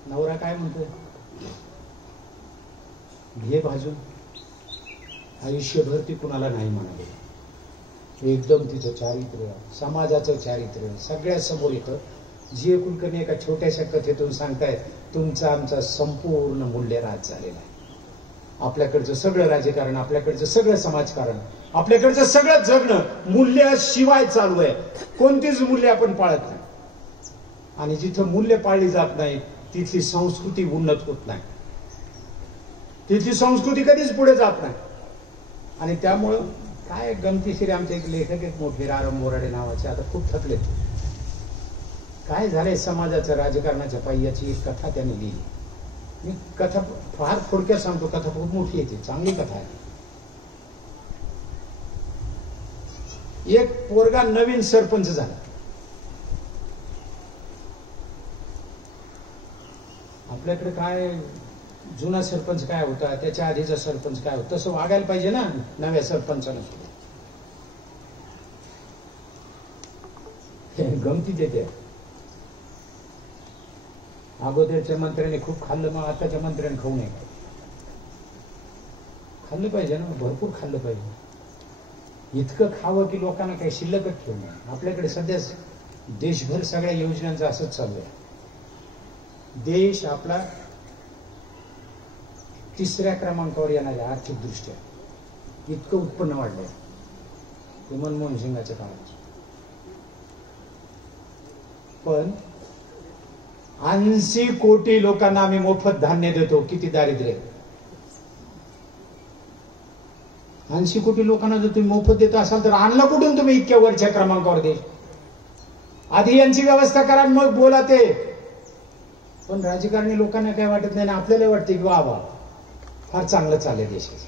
नवरा काय म्हणतोय, घे भाजून. आयुष्यभर ती कुणाला नाही म्हणाले. एकदम तिचं चारित्र्य, समाजाचं चारित्र्य सगळ्यासमोर येतं. जी.ए. कुलकर्णी एका छोट्याशा कथेतून सांगतायत, तुमचा आमचा संपूर्ण मूल्यह्रास झालेला आहे. आपल्याकडचं सगळं राजकारण, आपल्याकडचं सगळं समाजकारण, आपल्याकडचं सगळं जगणं मूल्य शिवाय चालू आहे. कोणतीच मूल्य आपण पाळत नाही. आणि जिथं मूल्य पाळली जात नाही तिथली संस्कृती उन्नत होत नाही, तिथली संस्कृती कधीच पुढे जात नाही. आणि त्यामुळं काय गमतीशीर, आमचे एक लेखक आहेत मोठे, रारम मोराडे नावाचे, आता खूप थकलेत. काय झालंय समाजाचं, राजकारणाच्या पायी, याची एक कथा त्यांनी लिहिली. मी कथा फार थोडक्यात सांगतो, कथा खूप मोठी येते, चांगली कथा आहे. एक पोरगा नवीन सरपंच झाला. आपल्याकडे काय जुना सरपंच काय होता, त्याच्या आधीचा सरपंच काय होता, तसं वागायला पाहिजे ना नव्या सरपंचानं. गमती देते. अगोदरच्या मंत्र्याने खूप खाल्लं, मग आताच्या मंत्र्याने खाऊ नये. खाल्लं पाहिजे ना, भरपूर खाल्लं पाहिजे. इतकं खावं की लोकांना काही शिल्लकच ठेवू नये. आपल्याकडे सध्या देशभर सगळ्या योजनांचं असंच चालू आहे. देश आपला 3ऱ्या क्रमांकावर येणार आहे आर्थिक दृष्ट्या. इतकं उत्पन्न वाढलंय ते मनमोहन सिंगाच्या काळात. पण 80 कोटी लोकांना आम्ही मोफत धान्य देतो. किती दारिद्र्य. 80 कोटी लोकांना जर तुम्ही मोफत देत असाल तर आणलं कुठून तुम्ही इतक्या वरच्या क्रमांकावर देश? आधी यांची व्यवस्था करा मग बोला ते. पण राजकारणी लोकांना काय वाटत नाही ना, आपल्याला वाटते की वा वा फार चांगलं चाललंय देशाचं.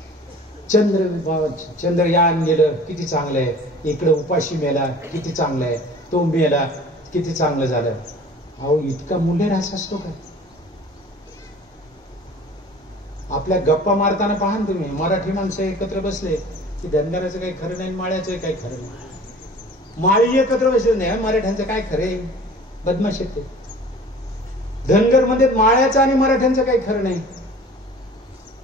चंद्रयान गेलं किती चांगलं आहे. इकडे उपाशी मेला किती चांगलं आहे. तो मेला किती चांगलं झालं. अहो इतका मूल्यह्रास असतो का? आपल्या गप्पा मारताना पाहा तुम्ही, मराठी माणसं एकत्र बसले की धनगराचं काही खरं नाही, माळ्याचं काही खरं नाही. माळी एकत्र बसले नाही, मराठ्यांचं काय खरं. बदमाश ते धनगर मध्ये माळ्याचं आणि मराठ्यांचं काही खरं नाही.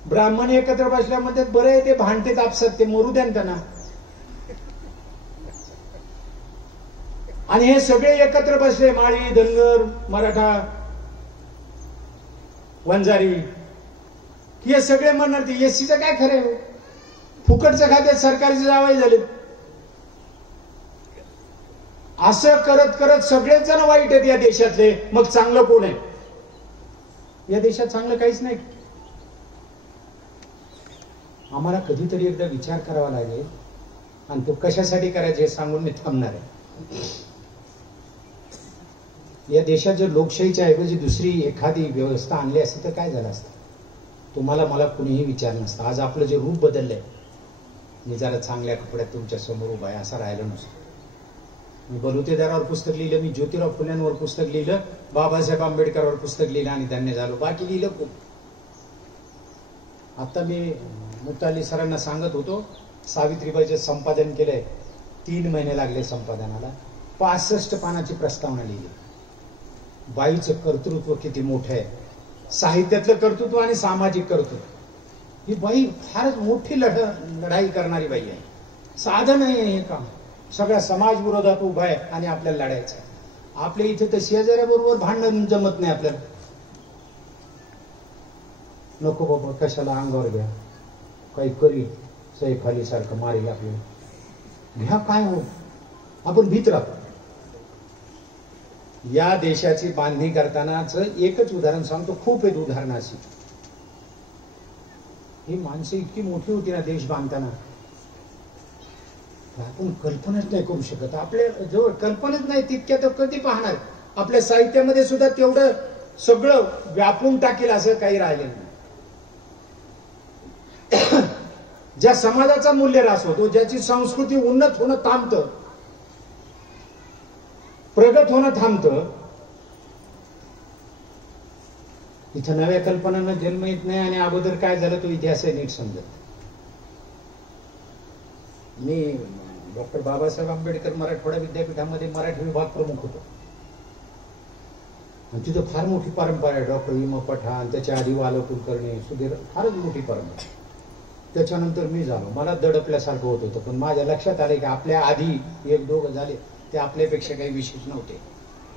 ब्राह्मण एकत्र बसल्यामध्ये बरे ते भांडतेत आपसत, ते मरू द्या त्यांना. आणि हे सगळे एकत्र बसले, माळी, धनगर, मराठा, वंजारी, हे सगळे म्हणणार ते एससीचं काय खरं. फुकटचं खात्यात सरकारचे जावई झाले. असं करत करत सगळेच जण वाईट आहेत या देशातले. मग चांगलं कोण आहे? या देशात चांगलं काहीच नाही. आम्हाला कधीतरी एकदा विचार करावा लागेल आणि तो कशासाठी करायचे हे सांगून मी थांबणार आहे. या देशात जर लोकशाहीच्या ऐवजी दुसरी एखादी व्यवस्था आणली असती तर काय झालं असतं? तुम्हाला मला कुणीही विचार नसतं. आज आपलं जे रूप बदललंय, मी जरा चांगल्या कपड्यात तुमच्या समोर उभा आहे असं राहिलं नसतं. मी बलुतेदारावर पुस्तक लिहिलं, मी ज्योतिराव फुल्यांवर पुस्तक लिहिलं, बाबासाहेब आंबेडकरांवर पुस्तक लिहिलं आणि धन्य झालो. बाकी लिहिलं खूप. आता मी मुताली सरांना सांगत होतो, सावित्रीबाईचं संपादन केलंय. 3 महिने लागले संपादनाला. 65 पानाची प्रस्तावना लिहिली. बाईचं कर्तृत्व किती मोठं आहे. साहित्यातलं कर्तृत्व आणि सामाजिक कर्तृत्व. ही बाई फारच मोठी लढाई करणारी बाई आहे. साधं नाही आहे हे काम. सगळ्या समाज विरोधात उभा आहे आणि आपल्याला लढायचं आहे. आपल्या इथे तर शेजाऱ्याबरोबर भांडण जमत नाही आपल्याला. नको बाबा कशाला अंगावर घ्या, काही करील सैफ अली सारखं मारेल आपल्याला. घ्या काय हो, आपण भीत राहतो. या देशाची बांधणी करतानाच एकच उदाहरण सांगतो, खूप आहेत उदाहरणं अशी. ही माणसं इतकी मोठी होती ना देश बांधताना, आपण कल्पनाच नाही करू शकत. आपल्या जवळ कल्पनाच नाही तितक्या तर कधी पाहणार. आपल्या साहित्यामध्ये सुद्धा तेवढं सगळं व्यापून टाकेल असं काही राहिलेलं नाही. ज्या समाजाचा मूल्यह्रास होतो, ज्याची संस्कृती उन्नत होणं थांबतं, प्रगत होणं थांबतं, इथं नव्या कल्पनांना जन्म येत नाही. आणि अगोदर काय झालं तो इतिहास आहे नीट समजत. मी डॉक्टर बाबासाहेब आंबेडकर मराठवाडा विद्यापीठामध्ये मराठी विभाग प्रमुख होतो. आणि तिथं फार मोठी परंपरा आहे. डॉक्टर विम पठाण, त्याच्या आधी वाल कुलकर्णी, सुधीर, फारच मोठी परंपरा. त्याच्यानंतर मी झालो. मला दडपल्यासारखं होत होतं. पण माझ्या लक्षात आले की आपल्या आधी 1-2 झाले ते आपल्यापेक्षा काही विशेष नव्हते.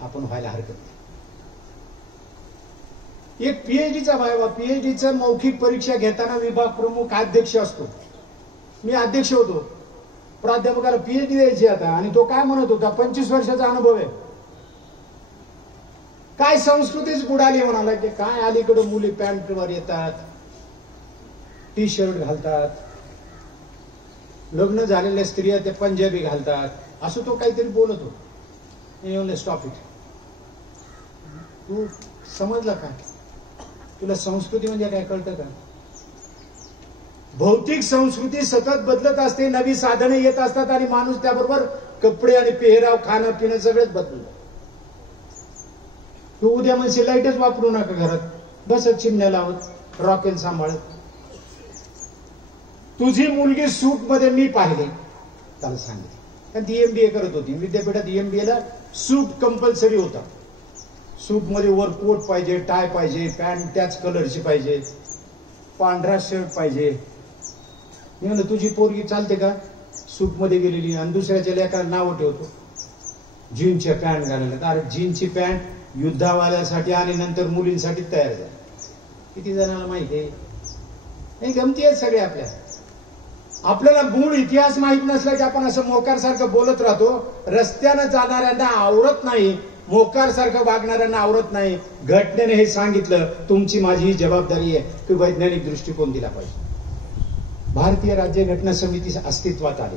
आपण व्हायला हरकत नाही. एक पीएचडीचा व्हावा. पीएचडीचं मौखिक परीक्षा घेताना विभाग प्रमुख अध्यक्ष असतो. मी अध्यक्ष होतो. प्राध्यापकाला पीएचडी द्यायची आता. आणि तो काय म्हणत होता, 25 वर्षाचा अनुभव आहे. काय संस्कृतीच बुडाली म्हणाला की काय अलीकडे मुली पॅन्टवर येतात, टी शर्ट घालतात, लग्न झालेल्या स्त्रिया ते पंजाबी घालतात, असं तो काहीतरी बोलत होता. Stop it. तू समजला का? तुला संस्कृती म्हणजे काय कळतं का? भौतिक संस्कृती सतत बदलत असते, नवी साधनं येत असतात आणि माणूस त्याबरोबर कपडे आणि पेहराव, खाणं पिणं सगळंच बदलतं. तू उद्या म्हणजे लाईटच वापरू नका घरात, बसत चिमण्या लावत, रॉकेल सांभाळत. तुझी मुलगी सूट मध्ये मी पाहिली, त्याला सांगितलं. कारण ती एमबीए करत होती विद्यापीठात. एमबीएला सूट कंपल्सरी होता. सूट मध्ये वर कोट पाहिजे, टाय पाहिजे, पॅन्ट त्याच कलरची पाहिजे, पांढरा शर्ट पाहिजे. मी म्हणलं तुझी पोरगी चालते का? सूपमध्ये गेलेली आणि दुसऱ्याच्या लेकाला नाव ठेवतो जीनच्या पॅन्ट घालायला. अरे जीनची पॅन्ट युद्धावाल्यासाठी आणि नंतर मुलींसाठी तयार झाली. किती जणांना माहिती आहे? नाही, गमती आहेत सगळे आपल्या. आपल्याला मूळ इतिहास माहित नसला की आपण असं मोकारसारखं बोलत राहतो. रस्त्यानं जाणाऱ्यांना आवडत नाही, मोकारसारखं वागणाऱ्यांना आवडत नाही. घटनेने हे सांगितलं, तुमची माझी ही जबाबदारी आहे की वैज्ञानिक दृष्टिकोन दिला पाहिजे. भारतीय राज्य घटना समिती अस्तित्वात आली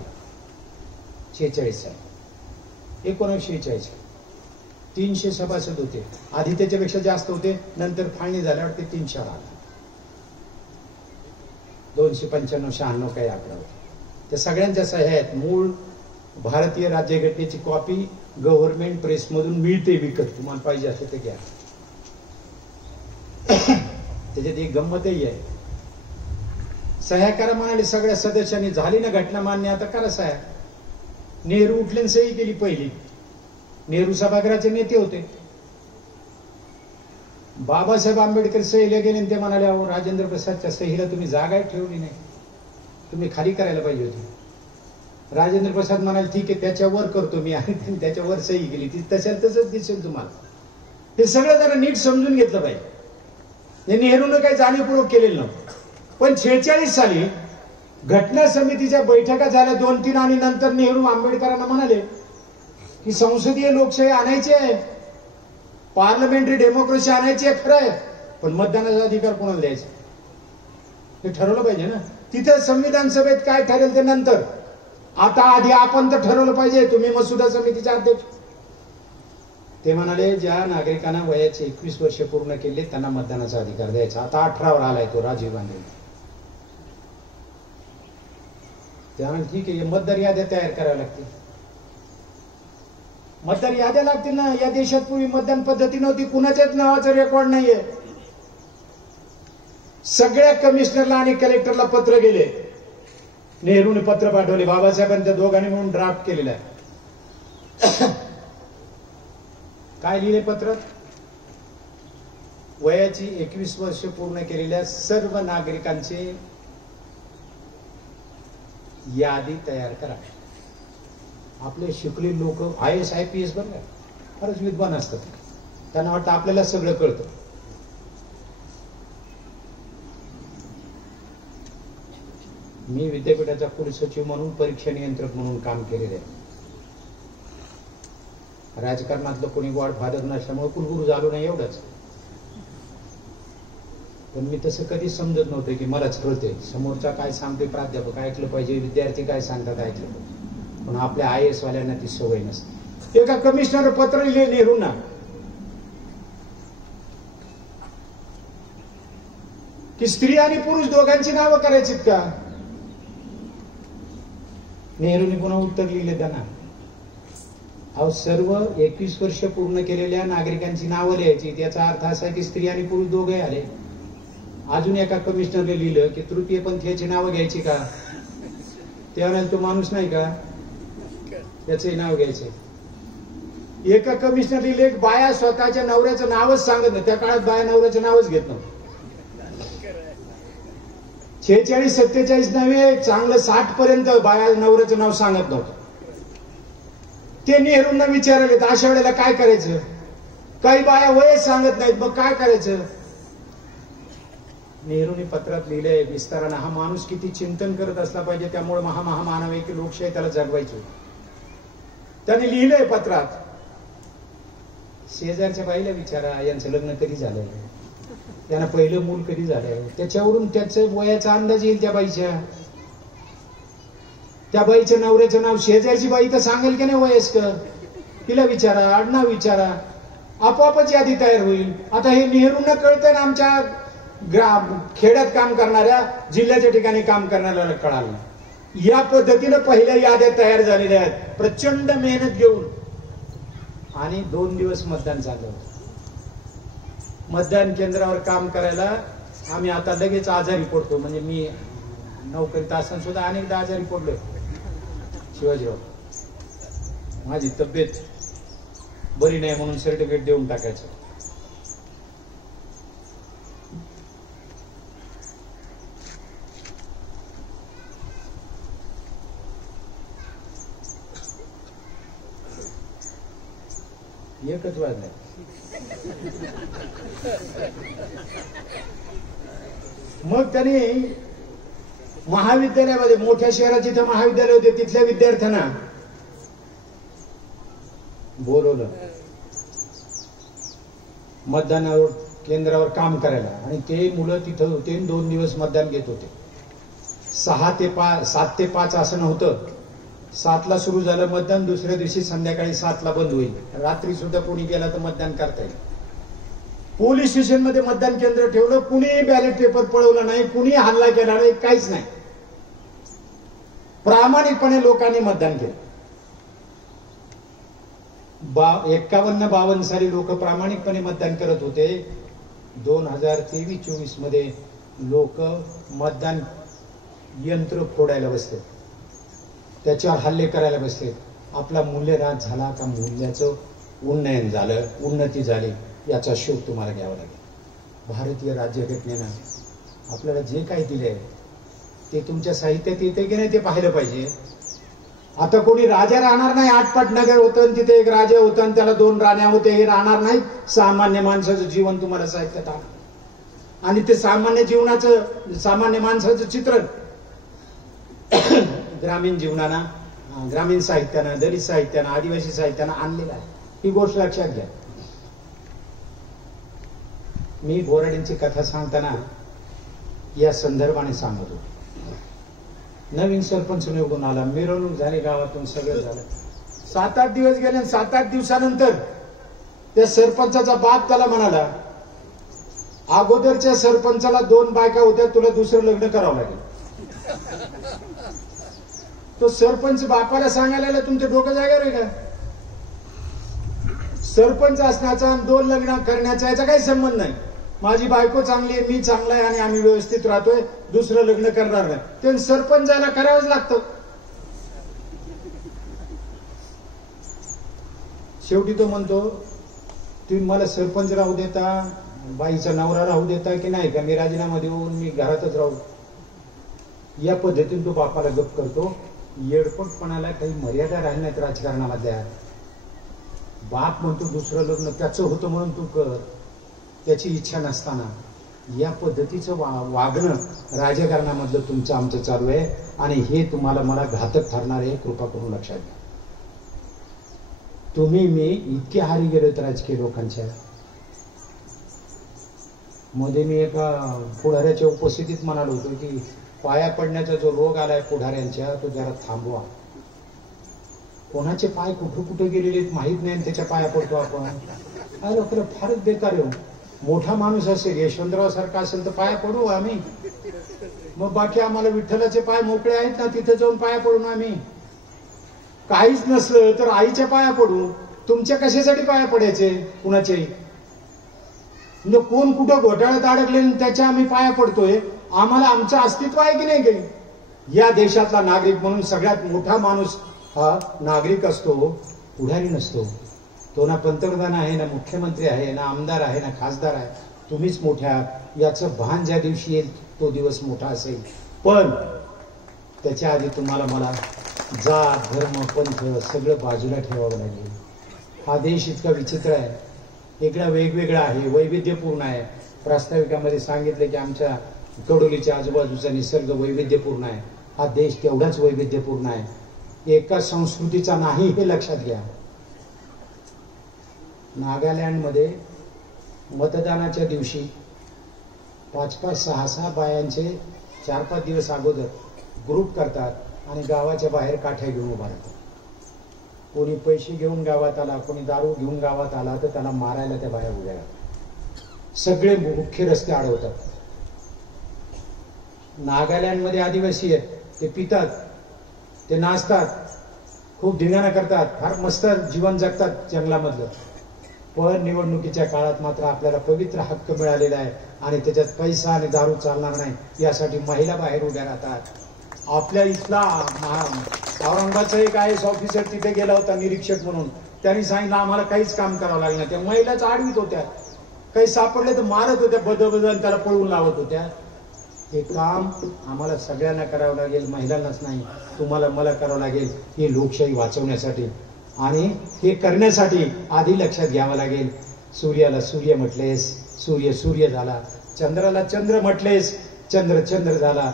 46 साली, 1946. 300 सभासद होते. आधी त्याच्यापेक्षा जास्त होते, नंतर फाळणी झाल्यावर ते 300 आला. 295-96 काही आकडा होता. त्या सगळ्यांच्या सह्या आहेत. मूळ भारतीय राज्यघटनेची कॉपी गव्हर्नमेंट प्रेसमधून मिळते विकत, तुम्हाला पाहिजे असेल ते घ्या. त्याच्यात एक गंमतही आहे. सह्या करा म्हणाले सगळ्या सदस्यांनी. झाली ना घटना मान्य, आता करा सह्या. नेहरू उठले सही केली पहिली. नेहरू सभागृहाचे नेते होते. बाबासाहेब आंबेडकर सहीला गेले आणि ते म्हणाले, अहो राजेंद्र प्रसादच्या सहीला तुम्ही जागा ठेवली नाही, तुम्ही खाली करायला पाहिजे होती. राजेंद्र प्रसाद म्हणाले, ठीक आहे त्याच्यावर करतो मी, आणि त्यांनी त्याच्यावर सही केली. ती तसंच दिसेल तुम्हाला. हे सगळं जरा नीट समजून घेतलं पाहिजे. हे नेहरूनं काही जाणीवपूर्वक केलेलं नव्हतं. पण 46 साली घटना समितीच्या बैठका झाल्या 2-3 आणि नंतर नेहरू आंबेडकरांना म्हणाले की संसदीय लोकशाही आणायची आहे, पार्लमेंटरी डेमोक्रेसी आणायची आहे, खरं आहे, पण मतदानाचा अधिकार कोणाला द्यायचा हे ठरवलं पाहिजे ना. तिथे संविधान सभेत काय ठरेल ते नंतर. आता आधी आपण तर ठरवलं पाहिजे. तुम्ही मसुदा समितीचे अध्यक्ष. ते म्हणाले, ज्या नागरिकांना वयाचे 21 वर्ष पूर्ण केले त्यांना मतदानाचा अधिकार द्यायचा. आता 18 वर आलाय तो राजीव गांधी. त्यामुळे ठीक आहे, मतदार याद्या तयार कराव्या लागतील. मतदार याद्या लागतील ना. या देशात पूर्वी मतदान पद्धती नव्हती, कुणाच्याच नावाचं रेकॉर्ड नाहीये. सगळ्या कमिशनरला आणि कलेक्टरला पत्र गेले. नेहरूने पत्र पाठवले, बाबासाहेबांच्या दोघांनी म्हणून ड्राफ्ट केलेला आहे. काय लिहिले पत्र? वयाची 21 वर्ष पूर्ण केलेल्या सर्व नागरिकांची यादी तयार करा. आपले शिकलेले लोक IAS IPS बघा फारच विद्वान असतात. त्यांना वाटतं आपल्याला सगळं कळतं. मी विद्यापीठाचा कुलसचिव म्हणून, परीक्षा नियंत्रक म्हणून काम केलेलं आहे. राजकारणातलं कोणी गॉडफादर नसल्यामुळे कुलगुरू झालो नाही एवढंच. पण मी तसं कधीच समजत नव्हतं की मलाच कळते. समोरचा काय सांगते प्राध्यापक ऐकलं पाहिजे, विद्यार्थी काय सांगतात ऐकलं पाहिजे. पण आपल्या IAS वाल्यांना ती सवय नसते. एका कमिशनर पत्र लिहिले नेहरूंना की स्त्री आणि पुरुष दोघांची नावं करायची का. नेहरूंनी पुन्हा उत्तर लिहिले त्यांना, अहो सर्व 21 वर्ष पूर्ण केलेल्या नागरिकांची नावं लिहायची. त्याचा अर्थ असा की स्त्री आणि पुरुष दोघे आले. अजून एका कमिशनरने लिहिलं की तृतीय पंथीयाची नावं घ्यायची का. ते म्हणाले, तो माणूस नाही का, त्याचे नाव घ्यायचे. एका कमिशनर लिहिले, बाया स्वतःच्या नवऱ्याचं नावच सांगत नाही. त्या काळात बाया नवऱ्याचं नावच घेत नव्हतं. 46-47 नव्हे, चांगलं 60 पर्यंत बाया नवऱ्याचं नाव सांगत नव्हतं. ते नेहरूंना विचारले, अशा वेळेला काय करायचं. काही बाया वय सांगत नाहीत, मग काय करायचं. नेहरूंनी पत्रात लिहिलंय विस्तारानं, हा माणूस किती चिंतन करत असला पाहिजे, त्यामुळे महामानव की लोकशाही त्याला जगवायची. त्याने लिहिलंय पत्रात, शेजारच्या बाईला विचारा यांचं लग्न कधी झालंय, त्यांना पहिलं मूल कधी झालंय. त्याच्यावरून त्याचं वयाचा अंदाज येईल त्या बाईच्या. त्या बाईच्या नवऱ्याचं नाव शेजारची बाई तर सांगेल की नाही वयस्कर. तिला विचारा, आडनाव विचारा, आपोआपच यादी तयार होईल. आता हे नेहरूंना कळतं ना, आमच्या खेड्यात काम करणाऱ्या, जिल्ह्याच्या ठिकाणी काम करणाऱ्याला कळालं. या पद्धतीनं पहिल्या याद्या तयार झालेल्या आहेत प्रचंड मेहनत घेऊन. आणि 2 दिवस मतदान झालं. मतदान केंद्रावर काम करायला आम्ही आता लगेच आजारी पडतो. म्हणजे मी नोकरीत असताना सुद्धा अनेकदा आजारी पडलोय. शिवाजीराव, माझी तब्येत बरी नाही म्हणून सर्टिफिकेट देऊन टाकायचं. एकच वाजलाय. मग त्यांनी महाविद्यालयामध्ये, मोठ्या शहरात जिथे महाविद्यालय होते तिथल्या विद्यार्थ्यांना बोलवलं मतदानावर केंद्रावर काम करायला, आणि ते मुलं तिथं होते. 2 दिवस मतदान घेत होते. 7 ते 5 असं नव्हतं. 7ला सुरू झालं मतदान, दुसऱ्या दिवशी संध्याकाळी 7ला बंद होईल. रात्री सुद्धा कोणी गेला तर मतदान करता येईल. पोलीस स्टेशन मध्ये मतदान केंद्र ठेवलं, कुणी बॅलेट पेपर पळवला नाही, कुणी हल्ला केला नाही, काहीच नाही. प्रामाणिकपणे लोकांनी मतदान केलं. 51-52 साली लोक प्रामाणिकपणे मतदान करत होते. 2023-24 मध्ये लोक मतदान यंत्र फोडायला बसले, त्याच्यावर हल्ले करायला बसले. आपला मूल्यह्रास झाला का मूल्याचं उन्नयन झालं, उन्नती झाली, याचा शोध तुम्हाला घ्यावा लागेल. भारतीय राज्यघटनेनं आपल्याला जे काही दिलंय ते तुमच्या साहित्यात येते की नाही ते पाहिलं पाहिजे. आता कोणी राजा राहणार नाही. आटपाट नगर होतं, तिथे एक राजा होता आणि त्याला 2 राण्या होत्या, हे राहणार नाहीत. सामान्य माणसाचं जीवन तुम्हाला साहित्यात आलं, आणि ते सामान्य जीवनाचं, सामान्य माणसाचं चित्रण ग्रामीण जीवनानं, ग्रामीण साहित्यानं, दलित साहित्यानं, आदिवासी साहित्यानं आणलेलं आहे. ही गोष्ट लक्षात घ्या. मी बोराडींची कथा सांगताना या संदर्भाने सांगतो. नवीन सरपंच निवडून आला, मिरवणूक झाली, गावातून सगळं झालं. 7-8 दिवस गेले. 7-8 दिवसानंतर त्या सरपंचाचा बाप त्याला म्हणाला, अगोदरच्या सरपंचाला 2 बायका होत्या, तुला दुसरं लग्न करावं लागेल. तो सरपंच बापाला सांगायला लागला, तुमचं डोकं जागेवर आहे का? सरपंच असण्याचा आणि 2 लग्न करण्याचा याचा काही संबंध नाही. माझी बायको चांगली आहे, मी चांगला आहे आणि आम्ही व्यवस्थित राहतोय, दुसरं लग्न करणार नाही. ते सरपंचाला करावंच लागतं. शेवटी तो म्हणतो, तुम्ही मला सरपंच राहू देता, बाईचा नवरा राहू देता की नाही का मी राजीनामा देऊन मी घरातच राहू. या पद्धतीने तो बापाला गप करतो. येडपटपणाला काही मर्यादा राहिल्या नाहीत राजकारणामधल्या. बाप म्हणतो दुसरं लग्न त्याचं होतं म्हणून तू कर, त्याची इच्छा नसताना. या पद्धतीचं वागणं राजकारणामधलं तुमचं आमचं चालू आहे, आणि हे तुम्हाला मला घातक ठरणार आहे. कृपा करून लक्षात घ्या. तुम्ही मी इतके हारी गेलोत राजकीय लोकांच्या. मध्ये मी एका पुढाऱ्याच्या उपस्थितीत म्हणालो होतो की पाया पडण्याचा जो रोग आलाय पुढाऱ्यांच्या, तो जरा थांबवा. कोणाचे पाय कुठं कुठं गेलेले माहित नाही, त्याच्या पाया पडतो आपण. काय लोकांना फारच बेकार येऊ. मोठा माणूस असेल, यशवंतराव सारखा असेल तर पाया पडू आम्ही. मग बाकी आम्हाला विठ्ठलाचे पाय मोकळे आहेत ना, तिथे जाऊन पाया पडून आम्ही. काहीच नसलं तर आईच्या पाया पडू. तुमच्या कशासाठी पाया पडायचे कुणाचे? म्हणजे कोण कुठं घोटाळ्यात अडकले त्याच्या आम्ही पाया पडतोय. आम्हाला आमचं अस्तित्व आहे की नाही काही? या देशातला नागरिक म्हणून सगळ्यात मोठा माणूस हा नागरिक असतो, पुढारी नसतो. तो ना पंतप्रधान आहे, ना मुख्यमंत्री आहे, ना आमदार आहे, ना खासदार आहे. तुम्हीच मोठ्या आहात याचं भान ज्या दिवशी येईल तो दिवस मोठा असेल. पण त्याच्या आधी तुम्हाला मला जात धर्म पंथ सगळं बाजूला ठेवावं लागेल. हा देश इतका विचित्र आहे, वेगळा वेगवेगळा आहे, वैविध्यपूर्ण आहे. प्रास्ताविकामध्ये सांगितलं की आमच्या कडोलीच्या आजूबाजूचा निसर्ग वैविध्यपूर्ण आहे. हा देश तेवढाच वैविध्यपूर्ण आहे, एका संस्कृतीचा नाही, हे लक्षात घ्या. नागालँडमध्ये मतदानाच्या दिवशी 5-5, 6-6 बायांचे 4-5 दिवस अगोदर ग्रुप करतात आणि गावाच्या बाहेर काठ्या घेऊन उभा राहतात. कोणी पैसे घेऊन गावात आला, कोणी दारू घेऊन गावात आला तर त्याला मारायला त्या बाया उभ्या राहतात. सगळे मुख्य रस्ते अडवतात. नागालँडमध्ये आदिवासी आहेत, ते पितात, ते नाचतात, खूप धिंगाणा करतात, फार मस्त जीवन जगतात जंगलामधलं. पण निवडणुकीच्या काळात मात्र आपल्याला पवित्र हक्क मिळालेला आहे आणि त्याच्यात पैसा आणि दारू चालणार नाही, यासाठी महिला बाहेर उभ्या राहतात. आपल्या इथला औरंगाबादचा एक IAS ऑफिसर तिथे गेला होता निरीक्षक म्हणून. त्यांनी सांगितलं आम्हाला काहीच काम करावं लागलं. त्या महिलाच आडवीत होत्या, काही सापडले तर मारत होत्या, बदबदन त्याला पळवून लावत होत्या. हे काम आम्हाला सगळ्यांना करावं लागेल, महिलांनाच नाही, तुम्हाला मला करावं लागेल. ही लोकशाही वाचवण्यासाठी आणि हे करण्यासाठी आधी लक्षात घ्यावं लागेल, सूर्याला सूर्य म्हटलेस, सूर्य सूर्य झाला. चंद्राला चंद्र म्हटलेस, चंद्र चंद्र झाला.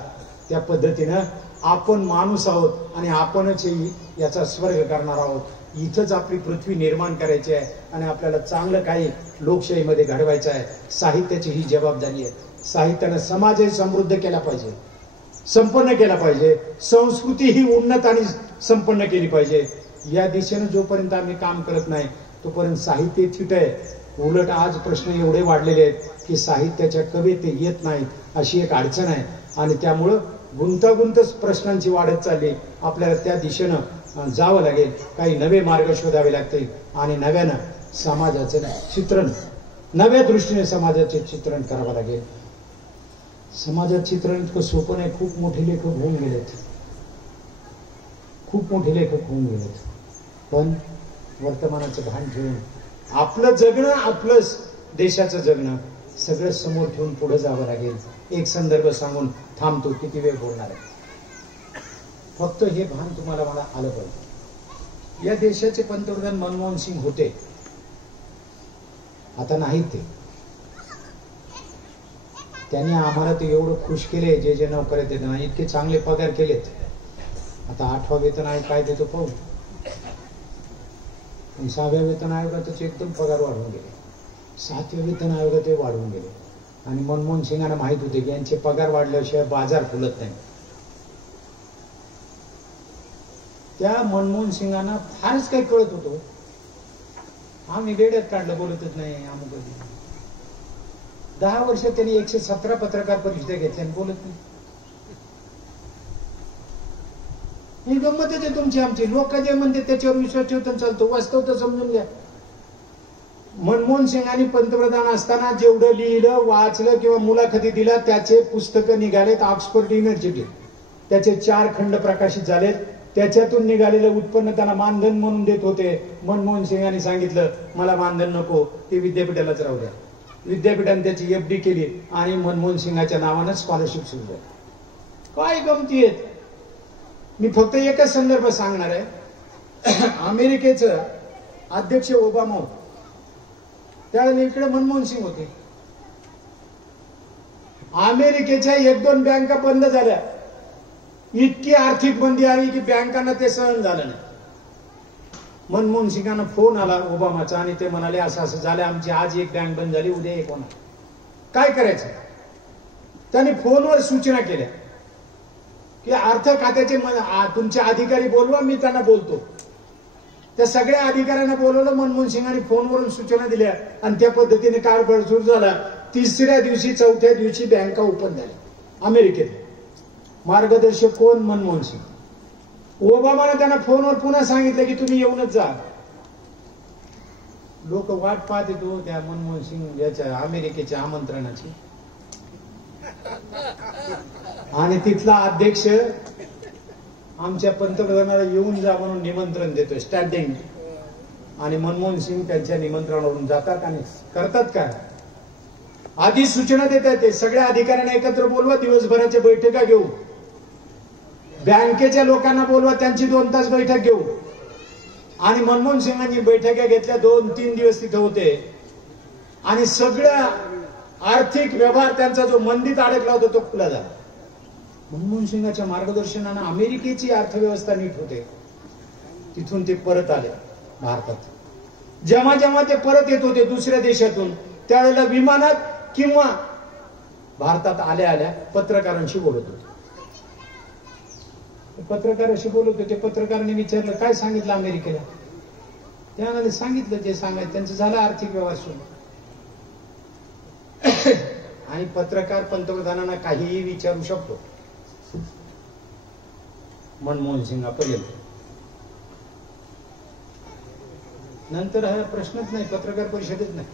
त्या पद्धतीनं आपण माणूस आहोत आणि आपणच याचा स्वर्ग करणार आहोत. इथंच आपली पृथ्वी निर्माण करायची आहे आणि आपल्याला चांगलं काही लोकशाहीमध्ये घडवायचं आहे. साहित्याची ही जबाबदारी आहे. साहित्यानं समाजही समृद्ध केला पाहिजे, संपन्न केला पाहिजे. संस्कृती ही उन्नत आणि संपन्न केली पाहिजे. या दिशेनं जोपर्यंत आम्ही काम करत नाही तोपर्यंत साहित्य थिट आहे. उलट आज प्रश्न एवढे वाढलेले आहेत की साहित्याच्या कविते येत नाहीत, अशी एक अडचण आहे. आणि त्यामुळं गुंतागुंतच प्रश्नांची वाढत चालली. आपल्याला त्या दिशेनं जावं लागेल, काही नवे मार्ग शोधावे लागतील आणि नव्यानं समाजाचं चित्रण, नव्या दृष्टीने समाजाचे चित्रण करावं लागेल. समाजात चित्रण इतकं सोपं नाही. खूप मोठे लेखक होऊन गेलेत, खूप मोठे लेखक होऊन गेलेत. पण वर्तमानाचं भान ठेवून आपलं जगणं, आपलं देशाचं जगणं सगळं समोर ठेवून पुढे जावं लागेल. एक संदर्भ सांगून थांबतो, किती वेळ बोलणार आहे. फक्त हे भान तुम्हाला मला आलं पाहिजे. या देशाचे पंतप्रधान मनमोहन सिंग होते, आता नाहीत ते. त्यांनी आम्हाला ते एवढं खुश केले, जे जे नोकऱ्या देत नाही इतके चांगले पगार केलेत. आता 8वा वेतन आयोग काय देतो पाहू. 6व्या वेतन आयोगात एकदम पगार वाढवून गेले. 7व्या वेतन आयोगात ते वाढवून गेले. आणि मनमोहन सिंगांना माहित होते की यांचे पगार वाढल्याशिवाय बाजार फुलत नाही. त्या मनमोहन सिंगांना फारच काही कळत होतो. आम्ही वेड्यात काढलं, बोलतच नाही अमुक. 10 वर्ष त्यांनी 117 पत्रकार परिषदा घेतल्या आणि बोलत नाही. ही गंमतच आहे तुमची आमची. लोक जे म्हणते त्याच्यावर विश्वास ठेवतो चालतो, वास्तव तर समजून घ्या. मनमोहन सिंगांनी पंतप्रधान असताना जेवढं लिहिलं, वाचलं किंवा मुलाखती दिल्या त्याचे पुस्तकं निघालेत ऑक्सफर्ड युनिव्हर्सिटी. त्याचे 4 खंड प्रकाशित झालेत. त्याच्यातून निघालेलं उत्पन्न त्यांना मानधन म्हणून देत होते. मनमोहन सिंगांनी सांगितलं मला मानधन नको, ते विद्यापीठालाच राहू द्या. विद्यापीठाने त्याची FD केली आणि मनमोहन सिंगाच्या नावानं स्कॉलरशिप सुरू झाली. काय गमती आहेत. मी फक्त एकच संदर्भ सांगणार आहे. अमेरिकेचं अध्यक्ष ओबामा होते, त्यावेळेला इकडे मनमोहन सिंग होते. अमेरिकेच्या 1-2 बँका बंद झाल्या. इतकी आर्थिक मंदी आली की बँकांना ते सहन झालं नाही. मनमोहन सिंगांना फोन आला ओबामाचा आणि ते म्हणाले असं असं झालं, आमची आज एक बँक बंद झाली, उद्या एक होणार, काय करायचं. त्यांनी फोनवर सूचना केल्या की अर्थ खात्याचे तुमचे अधिकारी बोलवा, मी त्यांना बोलतो. त्या सगळ्या अधिकाऱ्यांना बोलवलं. मनमोहन सिंगांनी फोनवरून सूचना दिल्या आणि त्या पद्धतीने कारभार सुरू झाला. 3ऱ्या दिवशी 4थ्या दिवशी बँका ओपन झाल्या अमेरिकेत. मार्गदर्शक कोण? मनमोहन सिंग. ओबामाने त्यांना फोनवर पुन्हा सांगितलं की तुम्ही येऊनच जा. लोक वाट पाहत येतो त्या मनमोहन सिंग याच्या अमेरिकेच्या आमंत्रणाची. आणि तिथला अध्यक्ष आमच्या पंतप्रधानाला येऊन जा म्हणून निमंत्रण देतोय स्टँडिंग. आणि मनमोहन सिंग त्यांच्या निमंत्रणावरून जातात आणि करतात काय, आधी सूचना देतात. ते सगळ्या अधिकाऱ्यांना एकत्र बोलवा, दिवसभराच्या बैठका घेऊ. बँकेच्या लोकांना बोलवा, त्यांची 2 तास बैठक घेऊ. आणि मनमोहन सिंगांनी बैठका घेतल्या. 2-3 दिवस तिथे होते आणि सगळ्या आर्थिक व्यवहार त्यांचा जो मंदीत अडकला होता तो खुला झाला. मनमोहन सिंगाच्या मार्गदर्शनाने अमेरिकेची अर्थव्यवस्था नीट होते. तिथून ते परत आले भारतात. जेव्हा जेव्हा ते परत येत होते दुसऱ्या देशातून, त्यावेळेला विमानात किंवा भारतात आल्या आल्या पत्रकारांशी बोलत होते. पत्रकारांशी बोलत होते. पत्रकारांनी विचारलं काय सांगितलं अमेरिकेला. त्याने सांगितलं जे सांगायचं. त्यांचं झालं आर्थिक व्यवहार सुरू. आणि पत्रकार पंतप्रधानांना काहीही विचारू शकतो मनमोहन सिंगापर्यंत. नंतर हा प्रश्नच नाही, पत्रकार परिषदेत नाही.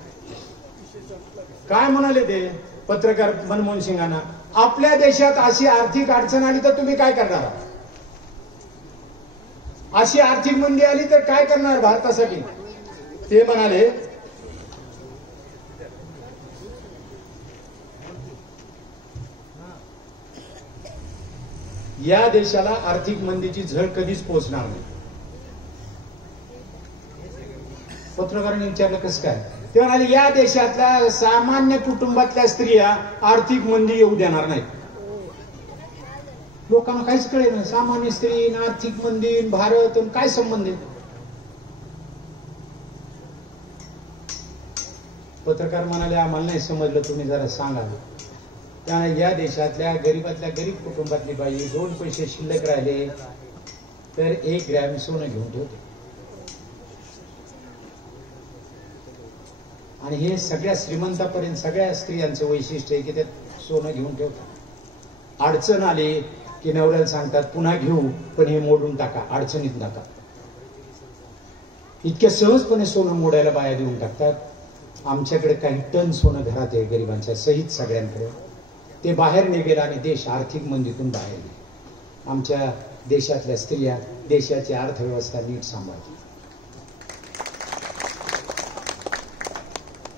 काय म्हणाले ते पत्रकार मनमोहन सिंगांना, आपल्या देशात अशी आर्थिक अडचण आली तर तुम्ही काय करणार, अशी आर्थिक मंदी आली तर काय करणार भारतासाठी. ते म्हणाले या देशाला आर्थिक मंदीची झळ कधीच पोहोचणार नाही. पत्रकारांनी विचारलं कसं काय, ते म्हणाले या देशातल्या सामान्य कुटुंबातल्या स्त्रिया आर्थिक मंदी येऊ देणार नाहीत. लोकांना काहीच कळेल ना, सामान्य स्त्री आर्थिक मंदी भारत काय संबंध आहे. पत्रकार म्हणाले आम्हाला नाही समजलं, तुम्ही जरा सांगा. त्याने या देशातल्या गरीबातल्या गरीब कुटुंबातली बाई 2 पैसे शिल्लक राहिले तर 1 ग्रॅम सोनं घेऊन ठेवते. आणि हे सगळ्या श्रीमंतापर्यंत सगळ्या स्त्रियांचं वैशिष्ट्य आहे की ते सोनं घेऊन ठेवतात. अडचण आली की नवऱ्याला सांगतात पुन्हा घेऊ पण हे मोडून टाका, अडचणीत नका. इतक्या सहजपणे सोनं मोडायला बाया देऊन टाकतात. आमच्याकडे काही टन सोनं घरात आहे गरिबांच्या सहित सगळ्यांकडे. ते बाहेर निघेल आणि देश आर्थिक मंदीतून बाहेर निघेल. आमच्या देशातल्या स्त्रिया देशाची अर्थव्यवस्था नीट सांभाळतात.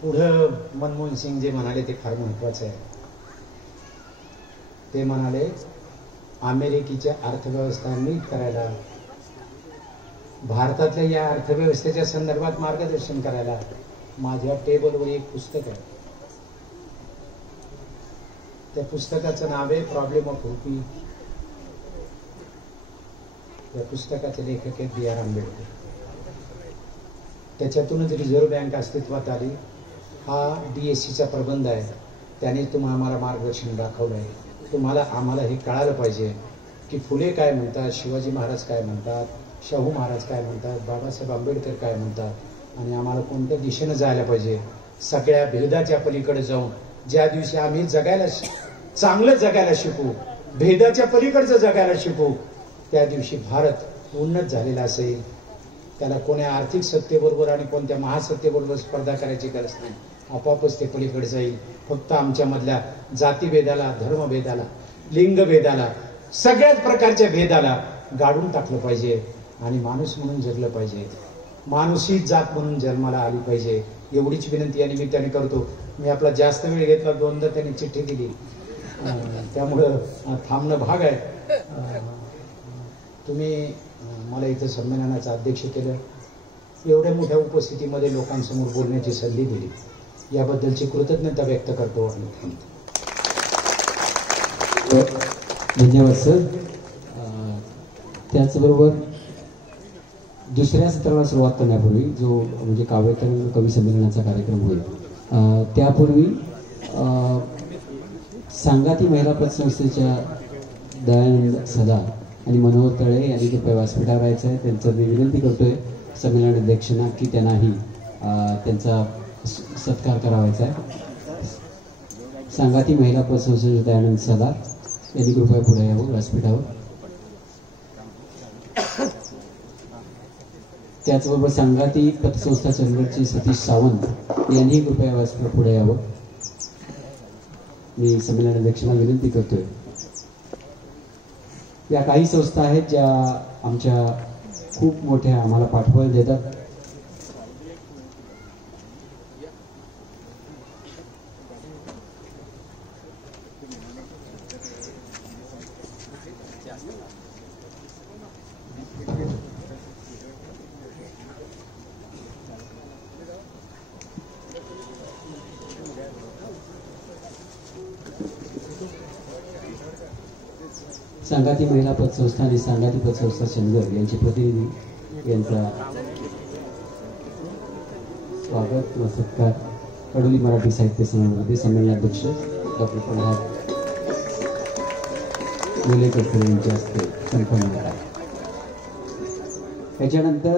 पुढं मनमोहन सिंग जे म्हणाले ते फार महत्वाचं आहे. ते म्हणाले अमेरिकेच्या अर्थव्यवस्था नीट करायला, भारतातल्या या अर्थव्यवस्थेच्या संदर्भात मार्गदर्शन करायला माझ्या टेबलवर एक पुस्तक आहे. त्या पुस्तकाचं नाव आहे प्रॉब्लेम ऑफ रुपी. त्या पुस्तकाचे लेखक आहेत बी आर आंबेडकर. त्याच्यातूनच रिझर्व्ह बँक अस्तित्वात आली. हा DSCचा प्रबंध आहे. त्याने आम्हाला मार्गदर्शन दाखवलं आहे. आम्हाला हे कळालं पाहिजे की फुले काय म्हणतात, शिवाजी महाराज काय म्हणतात, शाहू महाराज काय म्हणतात, बाबासाहेब आंबेडकर काय म्हणतात आणि आम्हाला कोणत्या दिशेनं जायला पाहिजे. सगळ्या भेदाच्या पलीकडे जाऊन ज्या दिवशी आम्ही चांगलं जगायला शिकू, भेदाच्या पलीकडचं जगायला शिकू, त्या दिवशी भारत उन्नत झालेला असेल. त्याला कोण्या आर्थिक सत्तेबरोबर आणि कोणत्या महासत्तेबरोबर स्पर्धा करायची गरज नाही. आपोआपच ते पलीकडे जाईल. फक्त आमच्यामधल्या जातीभेदाला, धर्मभेदाला, लिंगभेदाला, सगळ्याच प्रकारच्या भेदाला गाडून टाकलं पाहिजे आणि माणूस म्हणून जगलं पाहिजे. माणूसी जात म्हणून जन्माला आली पाहिजे. एवढीच विनंती या निमित्ताने करतो. मी आपला जास्त वेळ घेतला, 2दा त्यांनी चिठ्ठी दिली, त्यामुळं थांबणं भाग आहे. तुम्ही मला इथं संमेलनाचं अध्यक्ष केलं, एवढ्या मोठ्या उपस्थितीमध्ये लोकांसमोर बोलण्याची संधी दिली, याबद्दलची कृतज्ञता व्यक्त करतो आणि थांबतो. धन्यवाद सर. त्याचबरोबर दुसऱ्या सत्राला सुरुवात करण्यापूर्वी जो म्हणजे काव्यतरंग कवी संमेलनाचा कार्यक्रम होईल, त्यापूर्वी सांगाती महिला पतसंस्थेच्या दयानंद सदा आणि मनोहर तळे यांनी कृपया व्यासपीठावर राहायचं आहे. त्यांचं मी विनंती करतोय संमेलन अध्यक्षांना की त्यांनाही त्यांचा सत्कार करावायचा आहे. सांगाती महिला पतसंस्थेचे दयानंद सदा यांनी कृपया पुढे यावं व्यासपीठावर. त्याचबरोबर सांगाती पतसंस्था चंदगडचे सतीश सावंत यांनी कृपया व्यासपीठावर पुढे यावं. मी संमेलन अध्यक्षांना विनंती करतोय. या काही संस्था आहेत ज्या आमच्या खूप मोठ्या आम्हाला पाठबळ देतात. सांगाती महिला पतसंस्था आणि सांगाती पतसंस्था चंदगड यांचे प्रतिनिधी यांचा स्वागत व सत्कार कडोली मराठी साहित्य संमेलनामध्ये संमेलनाध्यक्ष डॉक्टर प्रल्हाद मुलेकर यांच्या हस्ते संपन्न आहे. त्याच्यानंतर